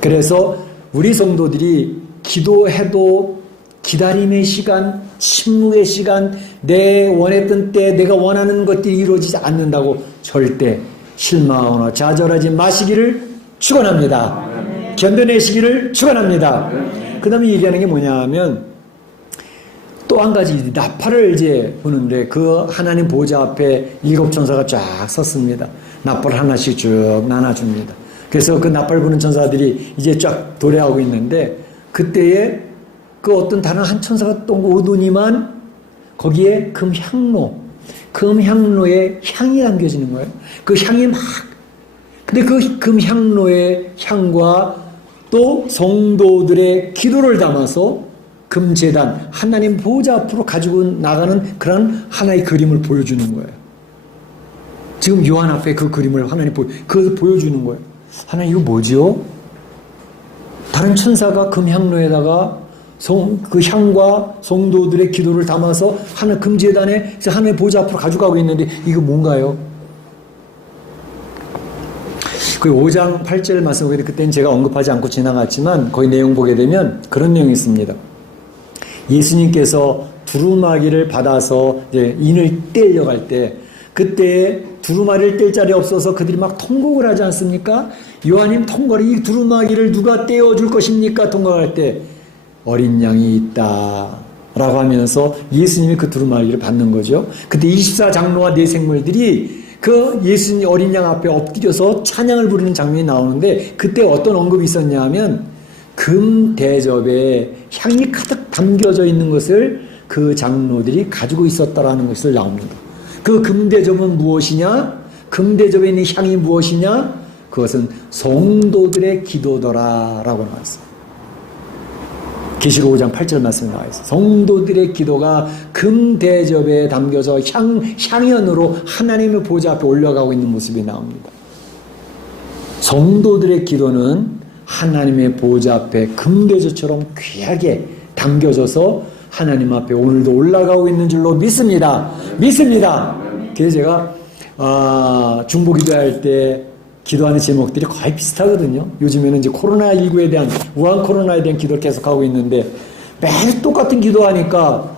그래서 우리 성도들이 기도해도 기다림의 시간, 침묵의 시간, 내 원했던 때 내가 원하는 것들이 이루어지지 않는다고 절대 실망하거나 좌절하지 마시기를 축원합니다. 견뎌내시기를 축원합니다. 그 다음에 얘기하는 게 뭐냐 하면 또 한 가지 나팔을 이제 보는데 그 하나님 보좌 앞에 7 천사가 쫙 섰습니다. 나팔을 하나씩 쭉 나눠줍니다. 그래서 그 나팔 부는 천사들이 이제 쫙 도래하고 있는데 그때에 그 어떤 다른 한 천사가 또 오더니만 거기에 금향로에 향이 담겨지는 거예요. 그 향이 근데 그 금향로의 향과 또 성도들의 기도를 담아서 금제단, 하나님 보좌 앞으로 가지고 나가는 그런 하나의 그림을 보여주는 거예요. 지금 요한 앞에 그 그림을 하나님 그걸 보여주는 거예요. 하나님 이거 뭐지요? 다른 천사가 금향로에다가 그 향과 성도들의 기도를 담아서 하늘 금제단에 하나님의 보좌 앞으로 가져가고 있는데 이거 뭔가요? 그 5장 8절 말씀 보게 그때는 제가 언급하지 않고 지나갔지만 거기 내용 보게 되면 그런 내용이 있습니다. 예수님께서 두루마기를 받아서 이제 인을 떼려고 할 때 그때 두루마기를 뗄 자리 없어서 그들이 막 통곡을 하지 않습니까? 요한님 통곡을 이 두루마기를 누가 떼어줄 것입니까? 통곡할 때 어린 양이 있다 라고 하면서 예수님이 그 두루마기를 받는 거죠. 그때 24장로와 4생물들이 그 예수님 어린 양 앞에 엎드려서 찬양을 부르는 장면이 나오는데 그때 어떤 언급이 있었냐 하면 금 대접에 향이 가득 담겨져 있는 것을 그 장로들이 가지고 있었다라는 것을 나옵니다. 그 금 대접은 무엇이냐? 금 대접에 있는 향이 무엇이냐? 그것은 성도들의 기도더라라고 나왔어요. 계시록 5장 8절 말씀에 나와 있어요. 성도들의 기도가 금대접에 담겨서 향연으로 하나님의 보좌 앞에 올라가고 있는 모습이 나옵니다. 성도들의 기도는 하나님의 보좌 앞에 금대접처럼 귀하게 담겨져서 하나님 앞에 오늘도 올라가고 있는 줄로 믿습니다. 믿습니다. 그래서 제가 중보기도할 때 기도하는 제목들이 거의 비슷하거든요. 요즘에는 이제 코로나19에 대한, 우한 코로나에 대한 기도를 계속하고 있는데 매일 똑같은 기도하니까,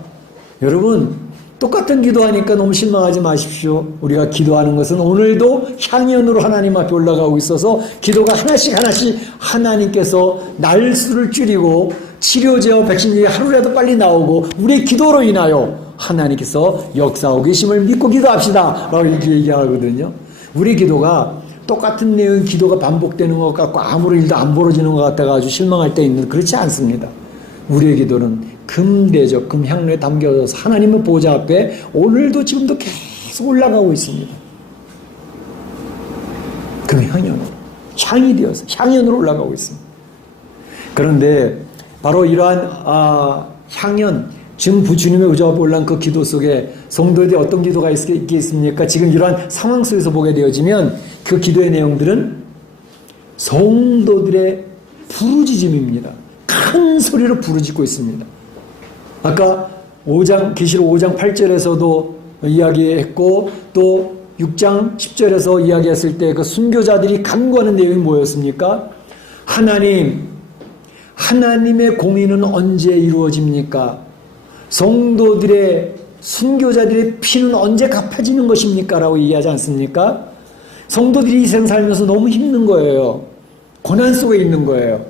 여러분, 똑같은 기도하니까 너무 실망하지 마십시오. 우리가 기도하는 것은 오늘도 향연으로 하나님 앞에 올라가고 있어서 기도가 하나씩 하나님께서 날수를 줄이고 치료제와 백신이 하루라도 빨리 나오고 우리의 기도로 인하여 하나님께서 역사하고 계심을 믿고 기도합시다 라고 이렇게 얘기하거든요. 우리 기도가 똑같은 내용의 기도가 반복되는 것 같고 아무런 일도 안 벌어지는 것 같아가지고 실망할 때 있는데 그렇지 않습니다. 우리의 기도는 금대접, 금향로에 담겨져서 하나님의 보좌 앞에 오늘도 지금도 계속 올라가고 있습니다. 금향연으로, 향이 되어서 향연으로 올라가고 있습니다. 그런데 바로 이러한 향연, 지금 주님의 보좌 앞에 올라간 그 기도 속에 성도들이 어떤 기도가 있겠습니까? 지금 이러한 상황 속에서 보게 되어지면 그 기도의 내용들은 성도들의 부르짖음입니다. 큰 소리로 부르짖고 있습니다. 아까 계시록 5장 8절에서도 이야기했고 또 6장 10절에서 이야기했을 때 그 순교자들이 간구하는 내용이 뭐였습니까? 하나님의 공의는 언제 이루어집니까? 성도들의 순교자들의 피는 언제 갚아지는 것입니까? 라고 얘기하지 않습니까? 성도들이 이 세상 살면서 너무 힘든 거예요. 고난 속에 있는 거예요.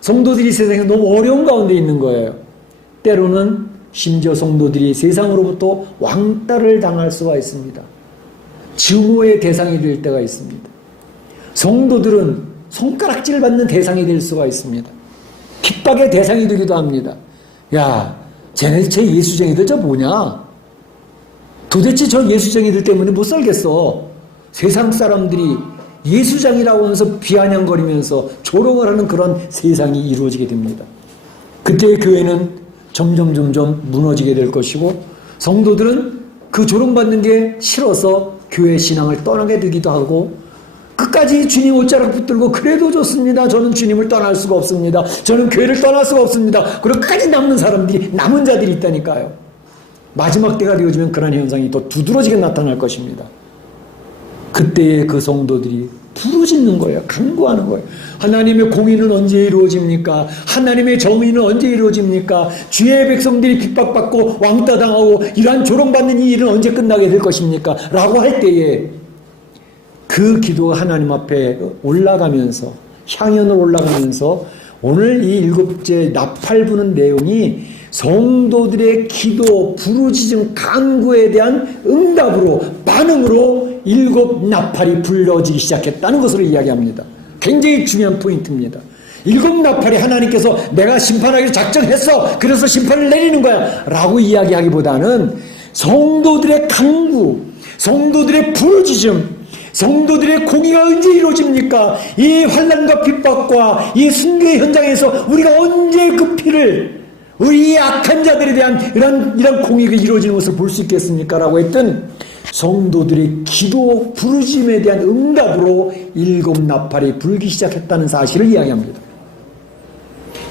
성도들이 세상에 너무 어려운 가운데 있는 거예요. 때로는 심지어 성도들이 세상으로부터 왕따를 당할 수가 있습니다. 증오의 대상이 될 때가 있습니다. 성도들은 손가락질을 받는 대상이 될 수가 있습니다. 핍박의 대상이 되기도 합니다. 야, 쟤네 제 예수쟁이들 저 뭐냐? 도대체 저 예수쟁이들 때문에 못 살겠어. 세상 사람들이 예수장이라고 하면서 비아냥거리면서 조롱을 하는 그런 세상이 이루어지게 됩니다. 그때 교회는 점점 무너지게 될 것이고 성도들은 그 조롱받는 게 싫어서 교회 신앙을 떠나게 되기도 하고 끝까지 주님 옷자락 붙들고 그래도 좋습니다. 저는 주님을 떠날 수가 없습니다. 저는 교회를 떠날 수가 없습니다. 그리고 끝까지 남은 자들이 있다니까요. 마지막 때가 되어지면 그런 현상이 또 두드러지게 나타날 것입니다. 그때의 그 성도들이 부르짖는 거예요. 간구하는 거예요. 하나님의 공의는 언제 이루어집니까? 하나님의 정의는 언제 이루어집니까? 주의 백성들이 핍박받고 왕따당하고 이러한 조롱받는 이 일은 언제 끝나게 될 것입니까? 라고 할 때에 그 기도가 하나님 앞에 올라가면서 향연으로 올라가면서 오늘 이 7째 나팔 부는 내용이 성도들의 기도, 부르짖음, 간구에 대한 응답으로 반응으로 7 나팔이 불려지기 시작했다는 것으로 이야기합니다. 굉장히 중요한 포인트입니다. 7 나팔이 하나님께서 내가 심판하기로 작정했어. 그래서 심판을 내리는 거야. 라고 이야기하기보다는 성도들의 간구, 성도들의 부르짖음, 성도들의 공의가 언제 이루어집니까? 이 환난과 핍박과 이 순교의 현장에서 우리가 언제 그 피를 우리 악한 자들에 대한 이런 공의가 이루어지는 것을 볼 수 있겠습니까? 라고 했던 성도들의 기도 부르짖음에 대한 응답으로 7 나팔이 불기 시작했다는 사실을 이야기합니다.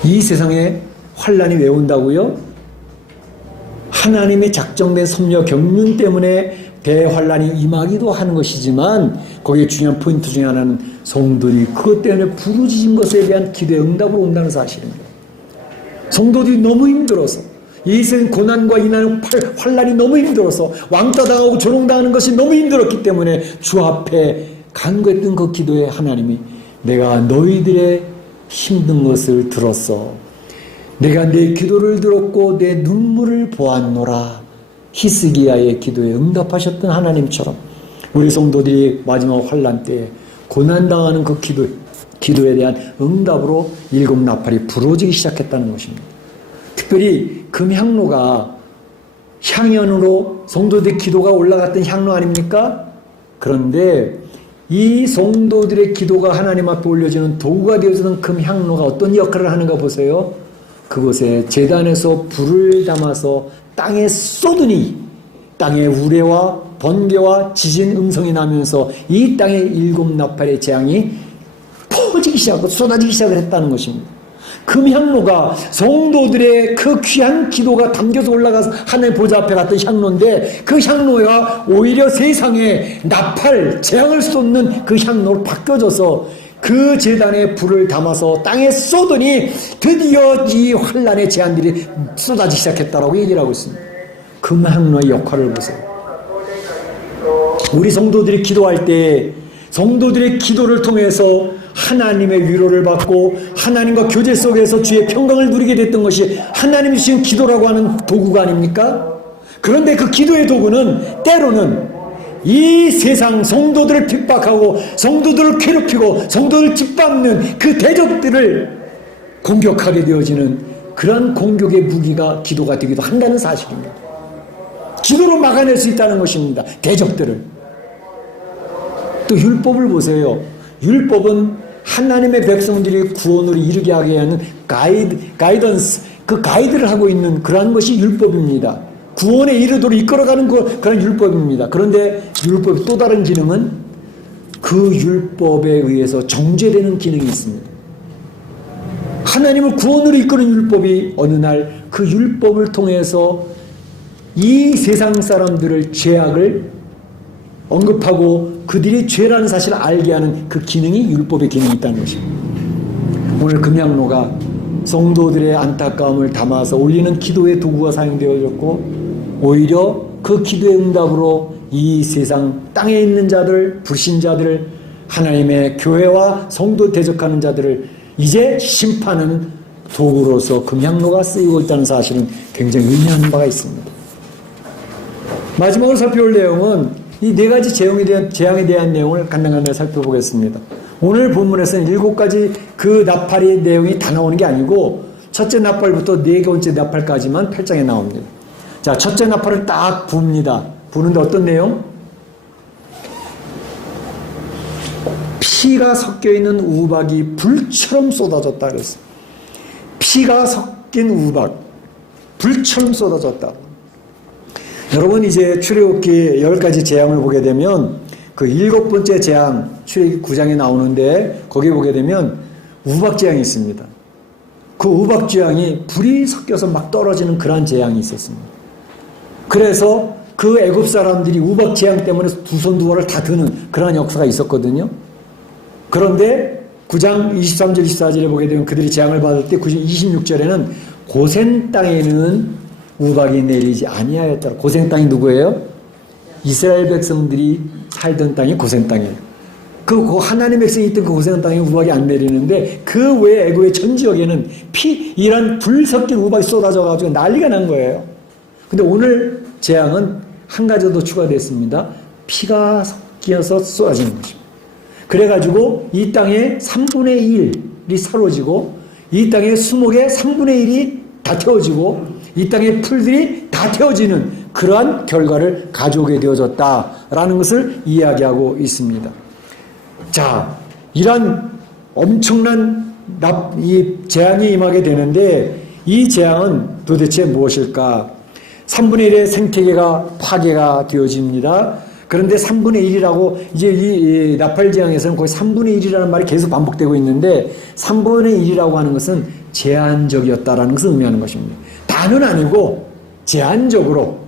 이 세상에 환난이 왜 온다고요? 하나님의 작정된 섭려 경륜 때문에 대환란이 임하기도 하는 것이지만 거기에 중요한 포인트 중에 하나는 성도들이 그것 때문에 부르짖은 것에 대한 기도의 응답으로 온다는 사실입니다. 성도들이 너무 힘들어서 이 세상 고난과 이난 환란이 너무 힘들어서 왕따당하고 조롱당하는 것이 너무 힘들었기 때문에 주 앞에 간구했던 그 기도에 하나님이 내가 너희들의 힘든 것을 들었어. 내가 내 기도를 들었고 내 눈물을 보았노라. 히스기야의 기도에 응답하셨던 하나님처럼 우리 성도들이 마지막 환난 때에 고난당하는 그 기도에 대한 응답으로 7 나팔이 부러지기 시작했다는 것입니다. 특별히 금향로가 향연으로 성도들의 기도가 올라갔던 향로 아닙니까? 그런데 이 성도들의 기도가 하나님 앞에 올려지는 도구가 되어주는 금 향로가 어떤 역할을 하는가 보세요. 그곳에 제단에서 불을 담아서 땅에 쏟으니 땅에 우레와 번개와 지진 음성이 나면서 이 땅에 7 나팔의 재앙이 퍼지기 시작하고 쏟아지기 시작을 했다는 것입니다. 금향로가 성도들의 그 귀한 기도가 담겨서 올라가서 하나님 보좌 앞에 갔던 향로인데, 그 향로가 오히려 세상에 나팔, 재앙을 쏟는 그 향로로 바뀌어져서 그 제단에 불을 담아서 땅에 쏟으니 드디어 이 환란의 재앙들이 쏟아지기 시작했다라고 얘기를 하고 있습니다. 금향로의 역할을 보세요. 우리 성도들이 기도할 때 성도들의 기도를 통해서 하나님의 위로를 받고 하나님과 교제 속에서 주의 평강을 누리게 됐던 것이 하나님이 주신 기도라고 하는 도구가 아닙니까? 그런데 그 기도의 도구는 때로는 이 세상 성도들을 핍박하고 성도들을 괴롭히고 성도들을 짓밟는 그 대적들을 공격하게 되어지는 그러한 공격의 무기가 기도가 되기도 한다는 사실입니다. 기도로 막아낼 수 있다는 것입니다. 대적들을. 또 율법을 보세요. 율법은 하나님의 백성들이 구원으로 이르게 하게 하는 가이던스, 그 가이드를 하고 있는 그러한 것이 율법입니다. 구원에 이르도록 이끌어가는 그런 율법입니다. 그런데 율법의 또 다른 기능은 그 율법에 의해서 정죄되는 기능이 있습니다. 하나님을 구원으로 이끄는 율법이 어느 날 그 율법을 통해서 이 세상 사람들을 죄악을 언급하고 그들이 죄라는 사실을 알게 하는 그 기능이 율법의 기능이 있다는 것입니다. 오늘 금향로가 성도들의 안타까움을 담아서 올리는 기도의 도구가 사용되어졌고, 오히려 그 기도의 응답으로 이 세상 땅에 있는 자들, 불신자들, 하나님의 교회와 성도 대적하는 자들을 이제 심판하는 도구로서 금향로가 쓰이고 있다는 사실은 굉장히 의미하는 바가 있습니다. 마지막으로 살펴볼 내용은 이 4가지 재앙에 대한 내용을 간단하게 살펴보겠습니다. 오늘 본문에서는 7가지 그 나팔의 내용이 다 나오는 게 아니고 첫째 나팔부터 4번째 나팔까지만 8장에 나옵니다. 자, 첫째 나팔을 딱 부릅니다. 부는데 어떤 내용? 피가 섞여있는 우박이 불처럼 쏟아졌다 그랬어요. 피가 섞인 우박, 불처럼 쏟아졌다. 여러분, 이제 출애굽기 10가지 재앙을 보게 되면 그 7번째 재앙, 출애굽기 9장에 나오는데 거기에 보게 되면 우박 재앙이 있습니다. 그 우박 재앙이 불이 섞여서 막 떨어지는 그러한 재앙이 있었습니다. 그래서 그 애굽 사람들이 우박 재앙 때문에 두 손 두 발을 다 드는 그러한 역사가 있었거든요. 그런데 9장 23절 24절에 보게 되면 그들이 재앙을 받을 때 26절에는 고센 땅에는 우박이 내리지 아니하였더라. 고센 땅이 누구예요? 이스라엘 백성들이 살던 땅이 고센 땅이에요. 그 하나님 백성이 있던 그 고센 땅에 우박이 안 내리는데 그 외에 애굽의 전 지역에는 이런 불 섞인 우박이 쏟아져가지고 난리가 난 거예요. 근데 오늘 재앙은 한 가지 더 추가됐습니다. 피가 섞여서 쏟아지는 것입니다. 그래가지고 이 땅의 3분의 1이 사로지고 이 땅의 수목의 3분의 1이 다 태워지고 이 땅의 풀들이 다 태워지는 그러한 결과를 가져오게 되어졌다라는 것을 이야기하고 있습니다. 자, 이런 엄청난 이 재앙이 임하게 되는데 이 재앙은 도대체 무엇일까? 3분의 1의 생태계가 파괴가 되어집니다. 그런데 3분의 1이라고 이제 이 나팔 재앙에서는 거의 3분의 1이라는 말이 계속 반복되고 있는데 3분의 1이라고 하는 것은 제한적이었다라는 것을 의미하는 것입니다. 다는 아니고 제한적으로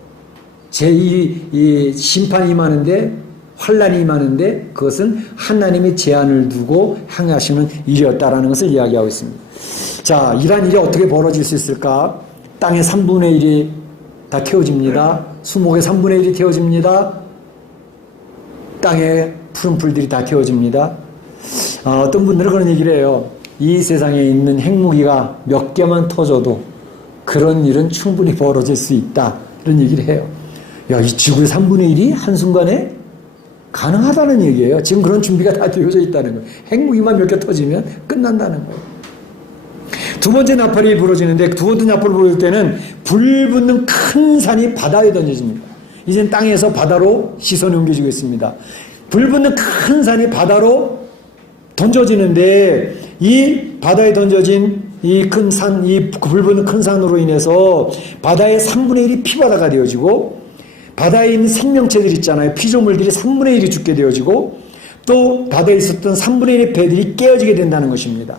이 심판이 임하는데 환란이 임하는데 그것은 하나님이 제한을 두고 행하시는 일이었다라는 것을 이야기하고 있습니다. 자, 이러한 일이 어떻게 벌어질 수 있을까? 땅의 3분의 1이 다 태워집니다. 수목의 3분의 1이 태워집니다. 땅의 푸른 풀들이 다 태워집니다. 어떤 분들은 그런 얘기를 해요. 이 세상에 있는 핵무기가 몇 개만 터져도 그런 일은 충분히 벌어질 수 있다. 이런 얘기를 해요. 야, 이 지구의 3분의 1이 한순간에 가능하다는 얘기예요. 지금 그런 준비가 다 되어져 있다는 거예요. 핵무기만 몇 개 터지면 끝난다는 거예요. 두 번째 나팔이 부러지는데 두 번째 나팔을 부러질 때는 불 붙는 큰 산이 바다에 던져집니다. 이젠 땅에서 바다로 시선이 옮겨지고 있습니다. 불붙는 큰 산이 바다로 던져지는데 이 바다에 던져진 이 큰 산, 이 불붙는 큰 산으로 인해서 바다의 3분의 1이 피바다가 되어지고 바다에 있는 생명체들 있잖아요. 피조물들이 3분의 1이 죽게 되어지고 또 바다에 있었던 3분의 1의 배들이 깨어지게 된다는 것입니다.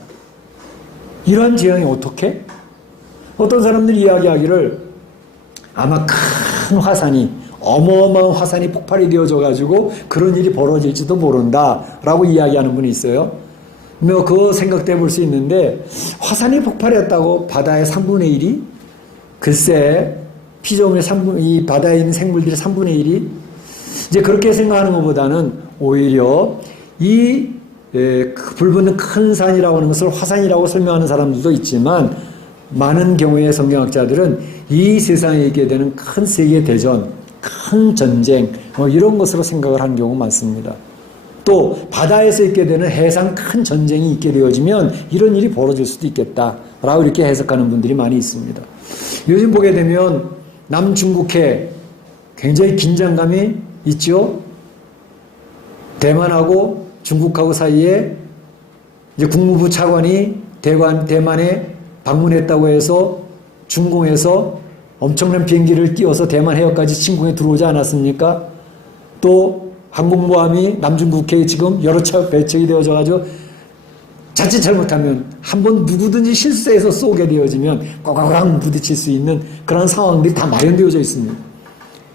이러한 재앙이 어떻게? 어떤 사람들이 이야기하기를 아마 큰 화산이 어마어마한 화산이 폭발이 되어져 가지고 그런 일이 벌어질지도 모른다라고 이야기하는 분이 있어요. 뭐 그 생각도 해볼 수 있는데 화산이 폭발했다고 바다의 3분의 1이 글쎄 피조물 이 바다에 있는 생물들의 3분의 1이 이제 그렇게 생각하는 것보다는 오히려 이 불붙는 큰 산이라고 하는 것을 화산이라고 설명하는 사람들도 있지만 많은 경우의 성경학자들은 이 세상에 있게 되는 큰 세계 대전, 큰 전쟁 이런 것으로 생각을 하는 경우가 많습니다. 또 바다에서 있게 되는 해상 큰 전쟁이 있게 되어지면 이런 일이 벌어질 수도 있겠다라고 이렇게 해석하는 분들이 많이 있습니다. 요즘 보게 되면 남중국해 굉장히 긴장감이 있죠. 대만하고 중국하고 사이에 이제 국무부 차관이 대만에 방문했다고 해서 중공에서 엄청난 비행기를 띄워서 대만 해역까지 침공에 들어오지 않았습니까? 또 항공모함이 남중국해에 지금 여러 차 배척이 되어져 가지고 자칫 잘못하면 한번 누구든지 실수해서 쏘게 되어지면 꽉꽉 부딪힐 수 있는 그런 상황들이 다 마련되어져 있습니다.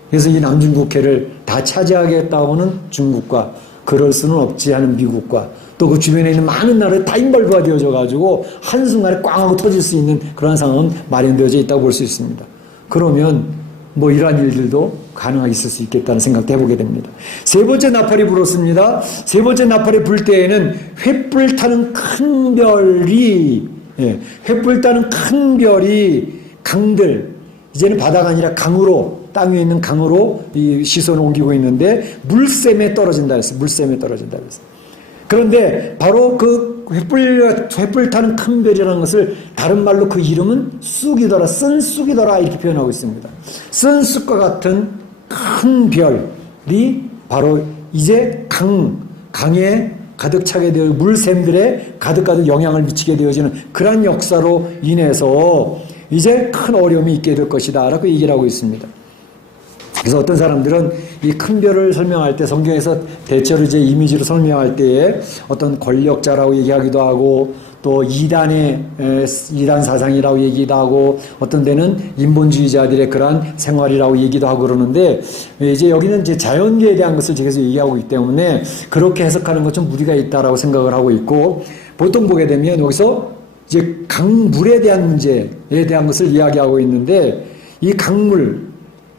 그래서 이 남중국해를 다 차지하겠다고는 중국과 그럴 수는 없지 하는 미국과 또 그 주변에 있는 많은 나라에 다 인벌브가 되어져 가지고 한순간에 꽝 하고 터질 수 있는 그런 상황은 마련되어져 있다고 볼 수 있습니다. 그러면 뭐 이러한 일들도 가능하게 있을 수 있겠다는 생각도 해보게 됩니다. 세 번째 나팔이 불었습니다. 세 번째 나팔이 불 때에는 횃불 타는 큰 별이 횃불 타는 큰 별이 강들 이제는 바다가 아니라 강으로 땅 위에 있는 강으로 이 시선을 옮기고 있는데 물샘에 떨어진다 했어요. 물샘에 떨어진다 했어요. 그런데 바로 그 횃불 타는 큰 별이라는 것을 다른 말로 그 이름은 쑥이더라, 쓴쑥이더라 이렇게 표현하고 있습니다. 쓴쑥과 같은 큰 별이 바로 이제 강에 가득 차게 되어 물샘들에 가득 영향을 미치게 되어지는 그러한 역사로 인해서 이제 큰 어려움이 있게 될 것이다 라고 얘기를 하고 있습니다. 그래서 어떤 사람들은 이 큰 별을 설명할 때 성경에서 대체로 이제 이미지로 설명할 때에 어떤 권력자라고 얘기하기도 하고 또 이단 사상이라고 얘기도 하고 어떤 데는 인본주의자들의 그러한 생활이라고 얘기도 하고 그러는데 이제 여기는 이제 자연계에 대한 것을 계속 얘기하고 있기 때문에 그렇게 해석하는 것 좀 무리가 있다라고 생각을 하고 있고 보통 보게 되면 여기서 이제 강물에 대한 문제에 대한 것을 이야기하고 있는데 이 강물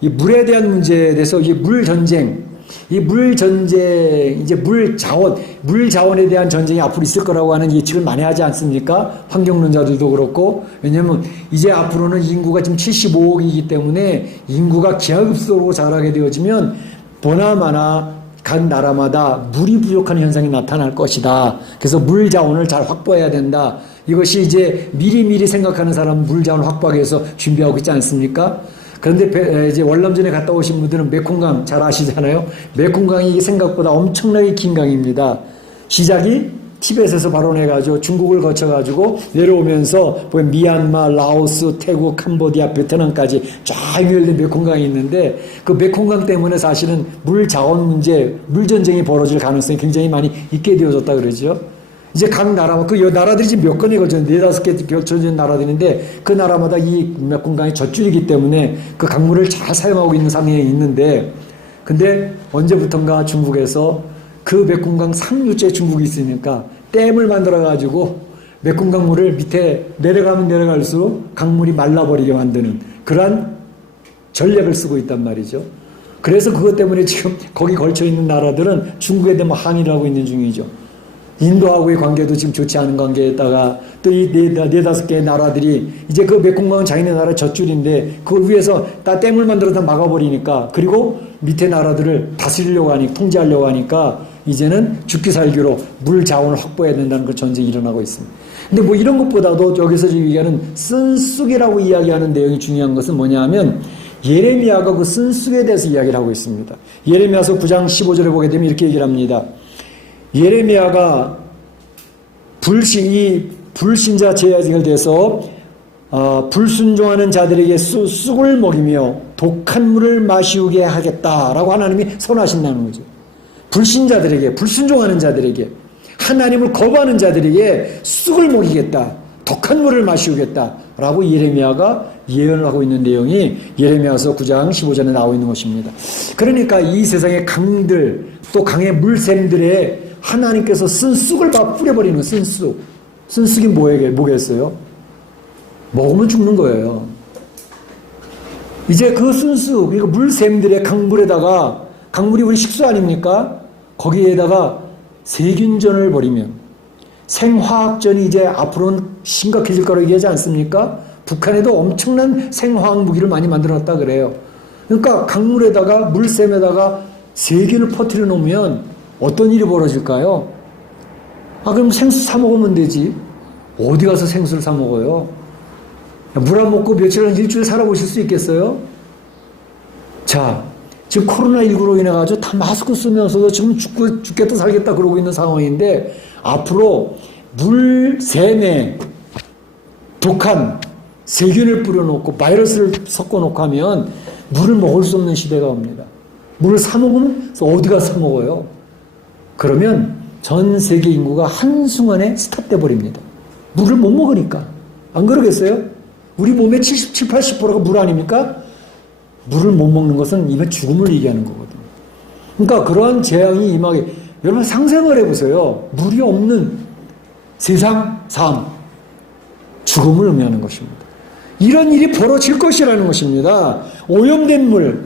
이 물에 대한 문제에 대해서 이 물 전쟁, 이제 물 자원에 대한 전쟁이 앞으로 있을 거라고 하는 예측을 많이 하지 않습니까? 환경론자들도 그렇고. 왜냐면 이제 앞으로는 인구가 지금 75억이기 때문에 인구가 기하급수로 자라게 되어지면 보나마나 각 나라마다 물이 부족한 현상이 나타날 것이다. 그래서 물 자원을 잘 확보해야 된다. 이것이 이제 미리미리 생각하는 사람은 물 자원을 확보하기 위해서 준비하고 있지 않습니까? 그런데 이제 월남전에 갔다 오신 분들은 메콩강 잘 아시잖아요. 메콩강이 생각보다 엄청나게 긴 강입니다. 시작이 티벳에서 발원해가지고 중국을 거쳐가지고 내려오면서 미얀마, 라오스, 태국, 캄보디아, 베트남까지 쫙 연결된 메콩강이 있는데 그 메콩강 때문에 사실은 물 자원 문제, 물 전쟁이 벌어질 가능성이 굉장히 많이 있게 되어졌다 그러죠. 이제 각 나라, 그 나라들이 지금 몇 건에 걸쳐 4-5개 겹쳐진 나라들인데 그 나라마다 이 메콩강이 젖줄이기 때문에 그 강물을 잘 사용하고 있는 상황에 있는데 근데 언제부턴가 중국에서 그 메콩강 상류째 중국이 있으니까 댐을 만들어가지고 메콩강 물을 밑에 내려가면 내려갈수록 강물이 말라버리게 만드는 그러한 전략을 쓰고 있단 말이죠. 그래서 그것 때문에 지금 거기 걸쳐있는 나라들은 중국에 대한 항의를 하고 있는 중이죠. 인도하고의 관계도 지금 좋지 않은 관계에다가 또 이 4-5개의 나라들이 이제 그 메콩강은 자기네 나라 젖줄인데 그걸 위해서 다 댐을 만들어서 막아버리니까 그리고 밑에 나라들을 다스리려고 하니까 통제하려고 하니까 이제는 죽기 살기로 물 자원을 확보해야 된다는 그 전쟁이 일어나고 있습니다. 근데 뭐 이런 것보다도 여기서 얘기하는 쓴쑥이라고 이야기하는 내용이 중요한 것은 뭐냐 하면 예레미야가 그 쓴쑥에 대해서 이야기를 하고 있습니다. 예레미야서 9장 15절에 보게 되면 이렇게 얘기를 합니다. 예레미야가 이 불신자 제야직을 대해서 불순종하는 자들에게 쑥을 먹이며 독한 물을 마시우게 하겠다라고 하나님이 선하신다는 거죠. 불신자들에게, 불순종하는 자들에게, 하나님을 거부하는 자들에게 쑥을 먹이겠다, 독한 물을 마시우겠다라고 예레미야가 예언을 하고 있는 내용이 예레미야서 9장 15절에 나오고 있는 것입니다. 그러니까 이 세상의 강들, 또 강의 물샘들에 하나님께서 쓴 쑥을 다 뿌려버리는 거예요. 쓴 쑥. 쓴 쑥이 뭐겠어요? 먹으면 죽는 거예요. 이제 그 쓴 쑥, 그러니까 물샘들의 강물에다가, 강물이 우리 식수 아닙니까? 거기에다가 세균전을 벌이면 생화학전이 이제 앞으로는 심각해질 거라고 얘기하지 않습니까? 북한에도 엄청난 생화학 무기를 많이 만들어놨다 그래요. 그러니까 강물에다가 물샘에다가 세균을 퍼뜨려 놓으면 어떤 일이 벌어질까요? 그럼 생수 사 먹으면 되지. 어디 가서 생수를 사 먹어요? 물 안 먹고 며칠 한 일주일 살아보실 수 있겠어요? 자, 지금 코로나19로 인해가지고 다 마스크 쓰면서도 지금 죽겠다 살겠다 그러고 있는 상황인데, 앞으로 물샘에 독한 세균을 뿌려놓고 바이러스를 섞어놓고 하면 물을 먹을 수 없는 시대가 옵니다. 물을 사 먹으면 어디 가서 사 먹어요? 그러면 전 세계 인구가 한순간에 스탑돼 버립니다. 물을 못 먹으니까. 안 그러겠어요? 우리 몸의 77, 80%가 물 아닙니까? 물을 못 먹는 것은 이미 죽음을 얘기하는 거거든요. 그러니까 그러한 재앙이 임하게, 여러분 상상을 해보세요. 물이 없는 세상 삶, 죽음을 의미하는 것입니다. 이런 일이 벌어질 것이라는 것입니다. 오염된 물,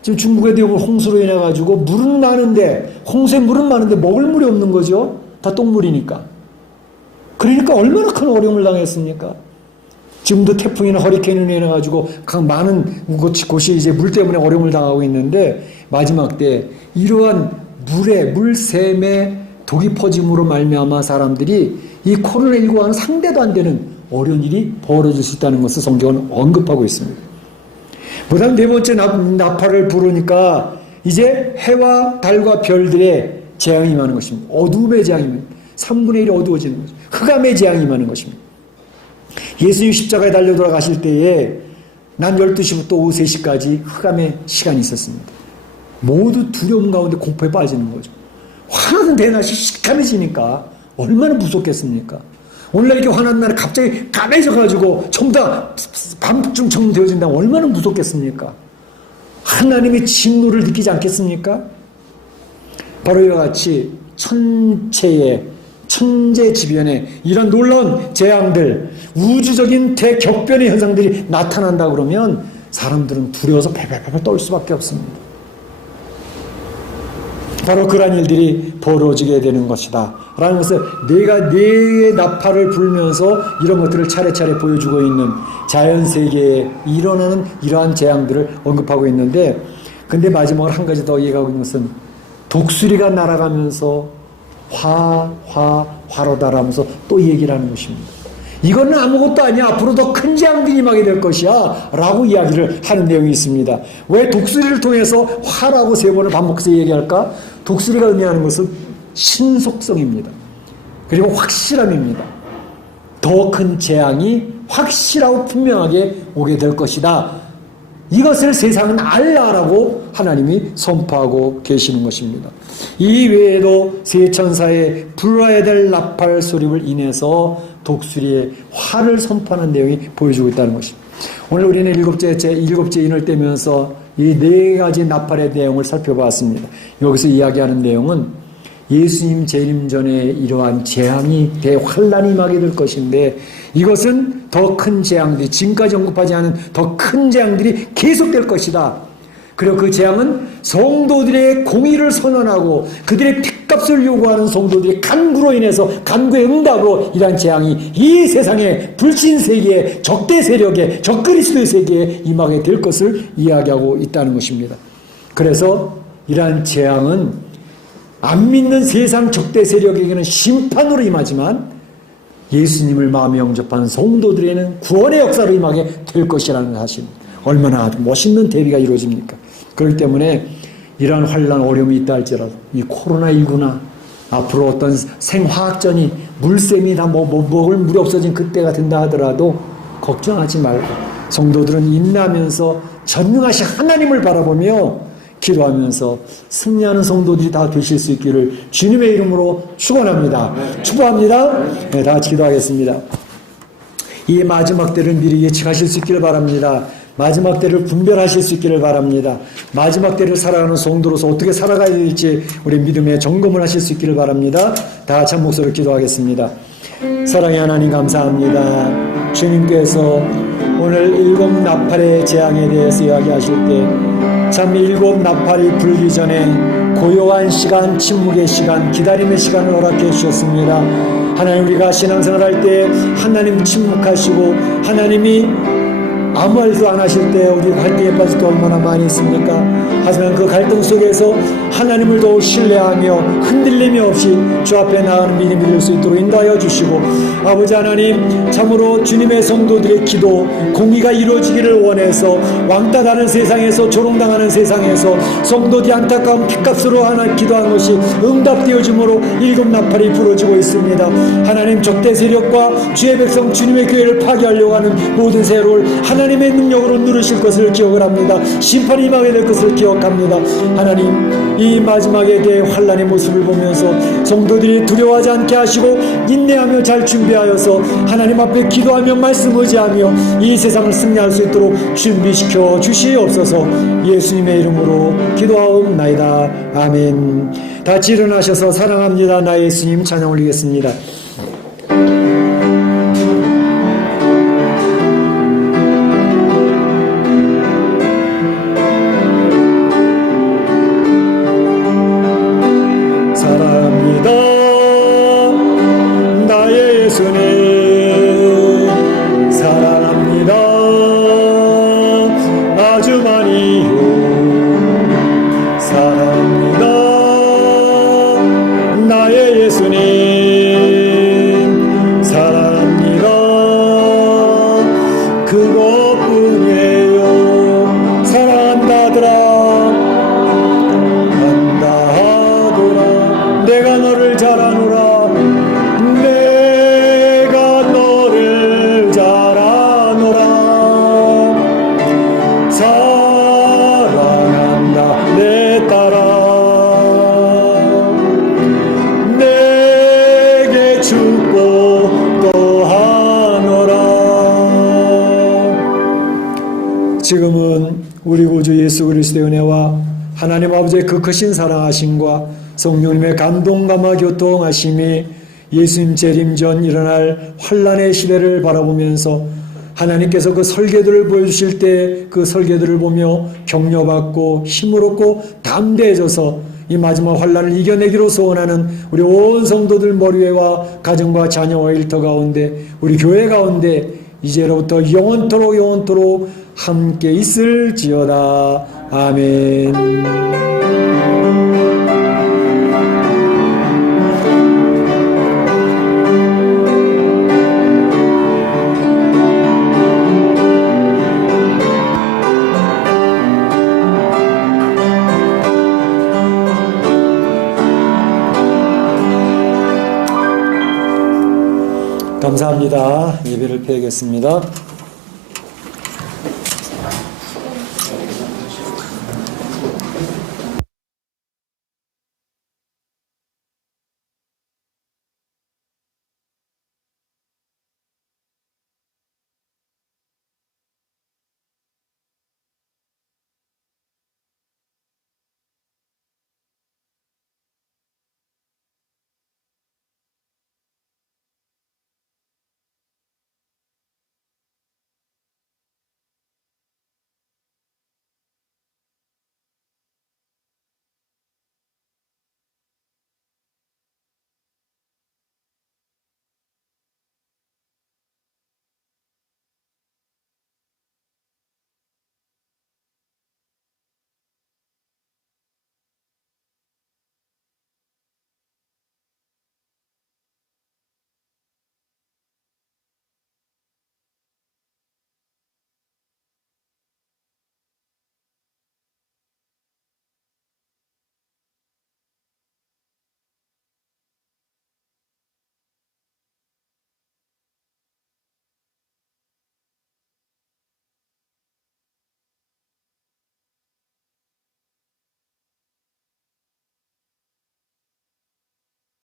지금 중국에도 홍수로 인해가지고 물은 많은데, 홍수에 물은 많은데 먹을 물이 없는 거죠. 다 똥물이니까. 그러니까 얼마나 큰 어려움을 당했습니까? 지금도 태풍이나 허리케인으로 인해가지고 많은 곳이 이제 물 때문에 어려움을 당하고 있는데, 마지막 때 이러한 물샘에 독이 퍼짐으로 말미암아 사람들이 이 코로나19와는 상대도 안 되는 어려운 일이 벌어질 수 있다는 것을 성경은 언급하고 있습니다. 그다음 네 번째 나팔을 부르니까 이제 해와 달과 별들의 재앙이 임하는 것입니다. 어둠의 재앙이 3분의 1이 어두워지는 거죠. 흑암의 재앙이 임하는 것입니다. 예수님 십자가에 달려 돌아가실 때에 낮 12시부터 오후 3시까지 흑암의 시간이 있었습니다. 모두 두려움 가운데 공포에 빠지는 거죠. 화나는 대낮이 시커매지니까 얼마나 무섭겠습니까? 오늘날 이렇게 화난 날에 갑자기 까매져가지고 전부 다 밤중 정되어진다면 얼마나 무섭겠습니까? 하나님의 진노를 느끼지 않겠습니까? 바로 이와 같이 천재 지변에 이런 놀라운 재앙들, 우주적인 대격변의 현상들이 나타난다 그러면 사람들은 두려워서 팔팔팔 떨 수밖에 없습니다. 바로 그러한 일들이 벌어지게 되는 것이다 라는 것을 내가 네 나팔을 불면서 이런 것들을 차례차례 보여주고 있는 자연세계에 일어나는 이러한 재앙들을 언급하고 있는데, 근데 마지막으로 한 가지 더 얘기하고 있는 것은 독수리가 날아가면서 화로다라면서 또 얘기를 하는 것입니다. 이거는 아무것도 아니야, 앞으로 더 큰 재앙들이 임하게 될 것이야 라고 이야기를 하는 내용이 있습니다. 왜 독수리를 통해서 화라고 3번을 반복해서 얘기할까? 독수리가 의미하는 것은 신속성입니다. 그리고 확실함입니다. 더 큰 재앙이 확실하고 분명하게 오게 될 것이다. 이것을 세상은 알라라고 하나님이 선포하고 계시는 것입니다. 이 외에도 세 천사의 불러야 될 나팔 소리를 인해서 독수리의 화를 선포하는 내용이 보여주고 있다는 것입니다. 오늘 우리는 일곱째 인을 떼면서 이 4가지 나팔의 내용을 살펴봤습니다. 여기서 이야기하는 내용은 예수님 재림 전에 이러한 재앙이 대환란이 임하게 될 것인데, 이것은 더 큰 재앙들이, 지금까지 언급하지 않은 더 큰 재앙들이 계속될 것이다. 그리고 그 재앙은 성도들의 공의를 선언하고 그들의 핏값을 요구하는 성도들의 간구로 인해서, 간구의 응답으로 이러한 재앙이 이 세상의 불신 세계에, 적대 세력에, 적그리스도의 세계에 임하게 될 것을 이야기하고 있다는 것입니다. 그래서 이러한 재앙은 안 믿는 세상 적대 세력에게는 심판으로 임하지만 예수님을 마음에 영접한 성도들에게는 구원의 역사로 임하게 될 것이라는 사실입니다. 얼마나 멋있는 대비가 이루어집니까? 그렇기 때문에 이러한 환란 어려움이 있다 할지라도 이 코로나19나 앞으로 어떤 생화학전이 물샘이 다 먹을 물이 없어진 그때가 된다 하더라도 걱정하지 말고 성도들은 인내하면서 전능하신 하나님을 바라보며 기도하면서 승리하는 성도들이 다 되실 수 있기를 주님의 이름으로 축원합니다. 축복합니다. 네, 다 같이 기도하겠습니다. 이 마지막 때를 미리 예측하실 수 있기를 바랍니다. 마지막 때를 분별하실 수 있기를 바랍니다. 마지막 때를 살아가는 성도로서 어떻게 살아가야 될지 우리 믿음의 점검을 하실 수 있기를 바랍니다. 다 같이 한 목소리로 기도하겠습니다. 사랑의 하나님 감사합니다. 주님께서 오늘 일곱 나팔의 재앙에 대해서 이야기하실 때 참 일곱 나팔이 불기 전에 고요한 시간, 침묵의 시간, 기다림의 시간을 허락해 주셨습니다. 하나님, 우리가 신앙생활할 때 하나님 침묵하시고 하나님이 아무 말도 안 하실 때 우리 갈등에 빠질 때 얼마나 많이 있습니까? 하지만 그 갈등 속에서 하나님을 더욱 신뢰하며 흔들림이 없이 주 앞에 나아가는 믿음이 될 수 있도록 인도하여 주시고, 아버지 하나님, 참으로 주님의 성도들의 기도 공의가 이루어지기를 원해서 왕따 나는 세상에서, 조롱당하는 세상에서 성도들이 안타까운 핏값으로 하나 기도한 것이 응답되어짐으로 일곱 나팔이 부러지고 있습니다. 하나님, 적대 세력과 주의 백성 주님의 교회를 파괴하려고 하는 모든 세력을 하나님의 능력으로 누르실 것을 기억을 합니다. 심판이 임하게 될 것을 기억합니다. 하나님, 이 마지막에 대해 환란의 모습을 보면서 성도들이 두려워하지 않게 하시고 인내하며 잘 준비하여서 하나님 앞에 기도하며 말씀 의지하며 이 세상을 승리할 수 있도록 준비시켜 주시옵소서. 예수님의 이름으로 기도하옵나이다. 아멘. 다 같이 일어나셔서 사랑합니다 나의 예수님 찬양 올리겠습니다. 지금은 우리 구주 예수 그리스도의 은혜와 하나님 아버지의 그 크신 사랑하심과 성령님의 감동 감화 교통하심이 예수님 재림 전 일어날 환란의 시대를 바라보면서 하나님께서 그 설계들을 보여주실 때 그 설계들을 보며 격려받고 힘을 얻고 담대해져서 이 마지막 환란을 이겨내기로 소원하는 우리 온 성도들 머리에와 가정과 자녀와 일터 가운데 우리 교회 가운데 이제로부터 영원토록 함께 있을지어다. 아멘. 감사합니다. 예배를 폐하겠습니다.